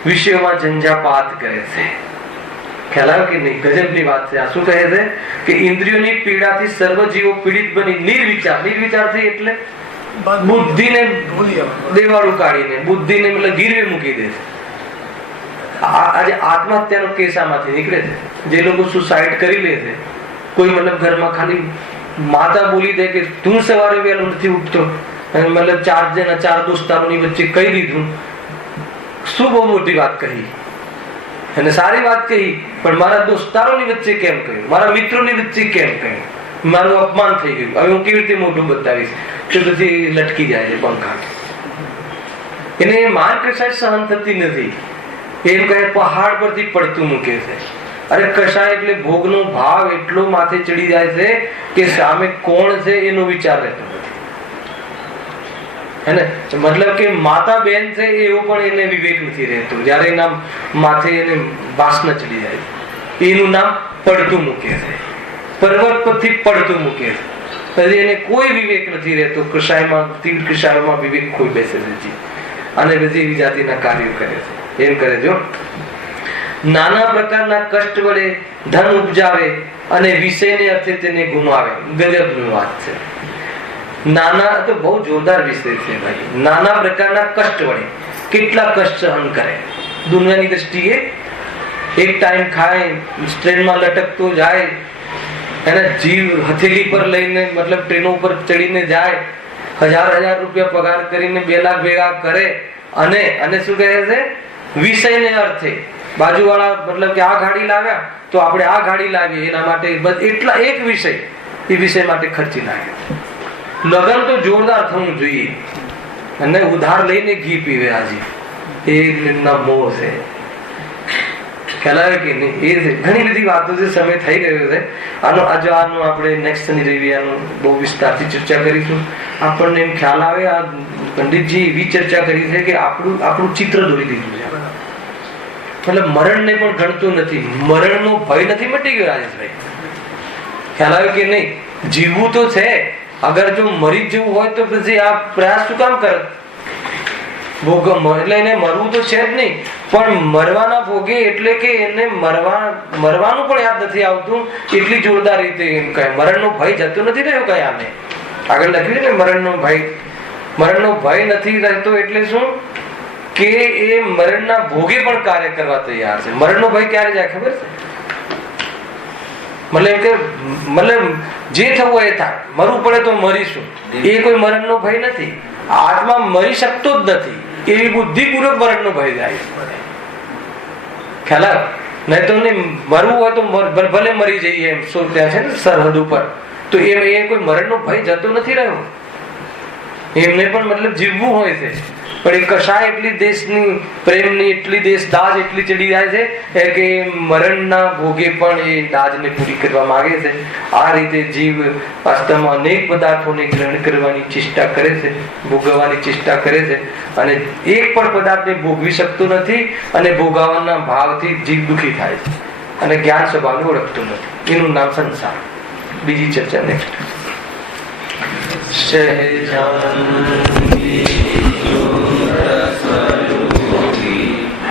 વિષયોમાં ઝંઝાપાત કરે છે. ખ્યાલ આવે કે નહીં? ગજબની વાત છે. આ શું કહે છે કે ઇન્દ્રિયોની પીડાથી સર્વ જીવો પીડિત બની નિર્વિચાર. નિર્વિચાર થઈ એટલે બુદ્ધિને દેવાળું કાઢીને બુદ્ધિને મતલબ ગીરવે મૂકી દે છે. આજે આત્મહત્યાનો કેસ આમાંથી નીકળે છે. જે લોકો સુસાઇડ કરી લે છે, કોઈ મતલબ ઘરમાં ખાલી માતા બોલી દે કે તું સવારે વહેલો નથી ઉઠતો, અને મતલબ ચાર દોસ્તારોની વચ્ચે કહી દીધું. શું બહુ મોટી વાત કહી અને સારી વાત કહી, પણ મારા દોસ્તારોની વચ્ચે કેમ કહ્યું, મારા મિત્રોની વચ્ચે કેમ કહ્યું, મારું અપમાન થઈ ગયું, હવે હું કેવી રીતે મોટું બતાવીશ? તો પછી લટકી જાય છે પંખા. એને માર કશાય સહન થતી નથી. એમ કહે પહાડ પરથી પડતું મૂકે છે. અરે કશાય એટલે ભોગનો ભાવ એટલો માથે ચડી જાય છે કે સામે કોણ છે એનો વિચાર રહેતો નથી. હેને? મતલબ કે માતા બેન છે એવું પણ એને વિવેક નથી રહેતો. જયારે એના માથે એને વાસના ચડી જાય છે, એનું નામ પડતું મૂકે છે. પર્વત પરથી પડતું મૂકે છે. પછી એને કોઈ વિવેક નથી રહેતો. કશાયમાં તીવ્ર કશાયમાં વિવેક ખોઈ બેસે છે અને પછી એવી જાતિના કાર્યો કરે છે. એમ કરે જો નાના પ્રકારના કષ્ટ વડે ધન ઉપજાવે અને વિષયને અર્થે તેને ગુમાવે. ગજબની વાત છે. નાના તો બહુ જોરદાર વિષય છે ભાઈ. નાના પ્રકારના કષ્ટ વડે કેટલા કષ્ટ સહન કરે દુનિયાની દ્રષ્ટિએ. એક ટાઈમ ખાય, ટ્રેનમાં લટકતો જાય, એના જીવ હથેલી પર લઈને મતલબ ટ્રેનો ઉપર ચડીને જાય, હજાર રૂપિયા પગાર કરીને 2 લાખ ભેગા કરે અને શું કહે છે વિષયને અર્થે. બાજુવાળા મતલબ કે આ ગાડી લાવ્યા તો આપણે આ ગાડી લાવીએ, એના માટે એટલા એક વિષય એ વિષય માટે ખર્ચી લાગે. લગન તો જોરદાર થવું જોઈએ અને ઉધાર લઈને ઘી પીવે આજે. એ મોહ છે. ખ્યાલ આવે કે નહીં? એ છે. ઘણી બધી વાતો છે. સમય થઈ ગયો છે. આનું આપણે નેક્સ્ટ શનિ રવિ આનું બહુ વિસ્તારથી ચર્ચા કરીશું. આપણને એમ ખ્યાલ આવે આ પંડિતજી એવી ચર્ચા કરી છે કે આપણું ચિત્ર દોરી દીધું છે. મતલબ મરણને પણ ગણતું નથી. મરણનો ભય નથી મટી ગયો રાજેશભાઈ. ખ્યાલ આવે કે નહીં? જીવવું તો છે. અગર જો મરી જવું હોય તો પછી આ પ્રયાસ શું કામ કરે? એટલે એને મરવું તો છે જ નહીં, પણ મરવાના ભોગે એટલે કે એને મરવાનું પણ યાદ નથી આવતું. એટલી જોરદાર રીતે એમ કહે મરણનો ભય જતો નથી રહ્યો. કઈ આને આગળ લખ્યું છે ને મરણનો ભય નથી રહેતો. એટલે શું કે એ મરણના ભોગે પણ કાર્ય કરવા તૈયાર છે. મરણનો ભય ક્યારે જાય ખબર છે? મતલબ જે થવું એ થાય, મરવું પડે તો મરીશું, એ કોઈ મરણનો ભય નથી. આત્મા મરી શકતો જ નથી. એવી બુદ્ધિપૂર્વક મરણનો ભય જાય. ખ્યાલ આવે? નહીં તો મરવું હોય તો ભલે મરી જઈએ એમ ત્યાં છે ને સરહદ ઉપર, તો એ કોઈ મરણનો ભય જતો નથી રહ્યો. એમને પણ મતલબ જીવવું હોય છે. પણ એ કશાય એટલી દેશની પ્રેમની એટલી દેશ દાજ એટલી ચડી જાય છે કે મરણના ભોગે પણ એ દાજને પૂરી કરવા માંગે છે. આ રીતે જીવ વાસ્તવમાં અનેક પદાર્થોને ગ્રહણ કરવાની ચેષ્ટા કરે છે, ભોગવવાની ચેષ્ટા કરે છે, અને એક પણ પદાર્થને ભોગવી શકતો નથી, અને ભોગવવાના ભાવથી જીવ દુઃખી થાય છે અને જ્ઞાન સ્વભાવને ઓળખતું નથી. એનું નામ સંસાર. બીજી ચર્ચા નેક્સ્ટ. સહેજાનંદ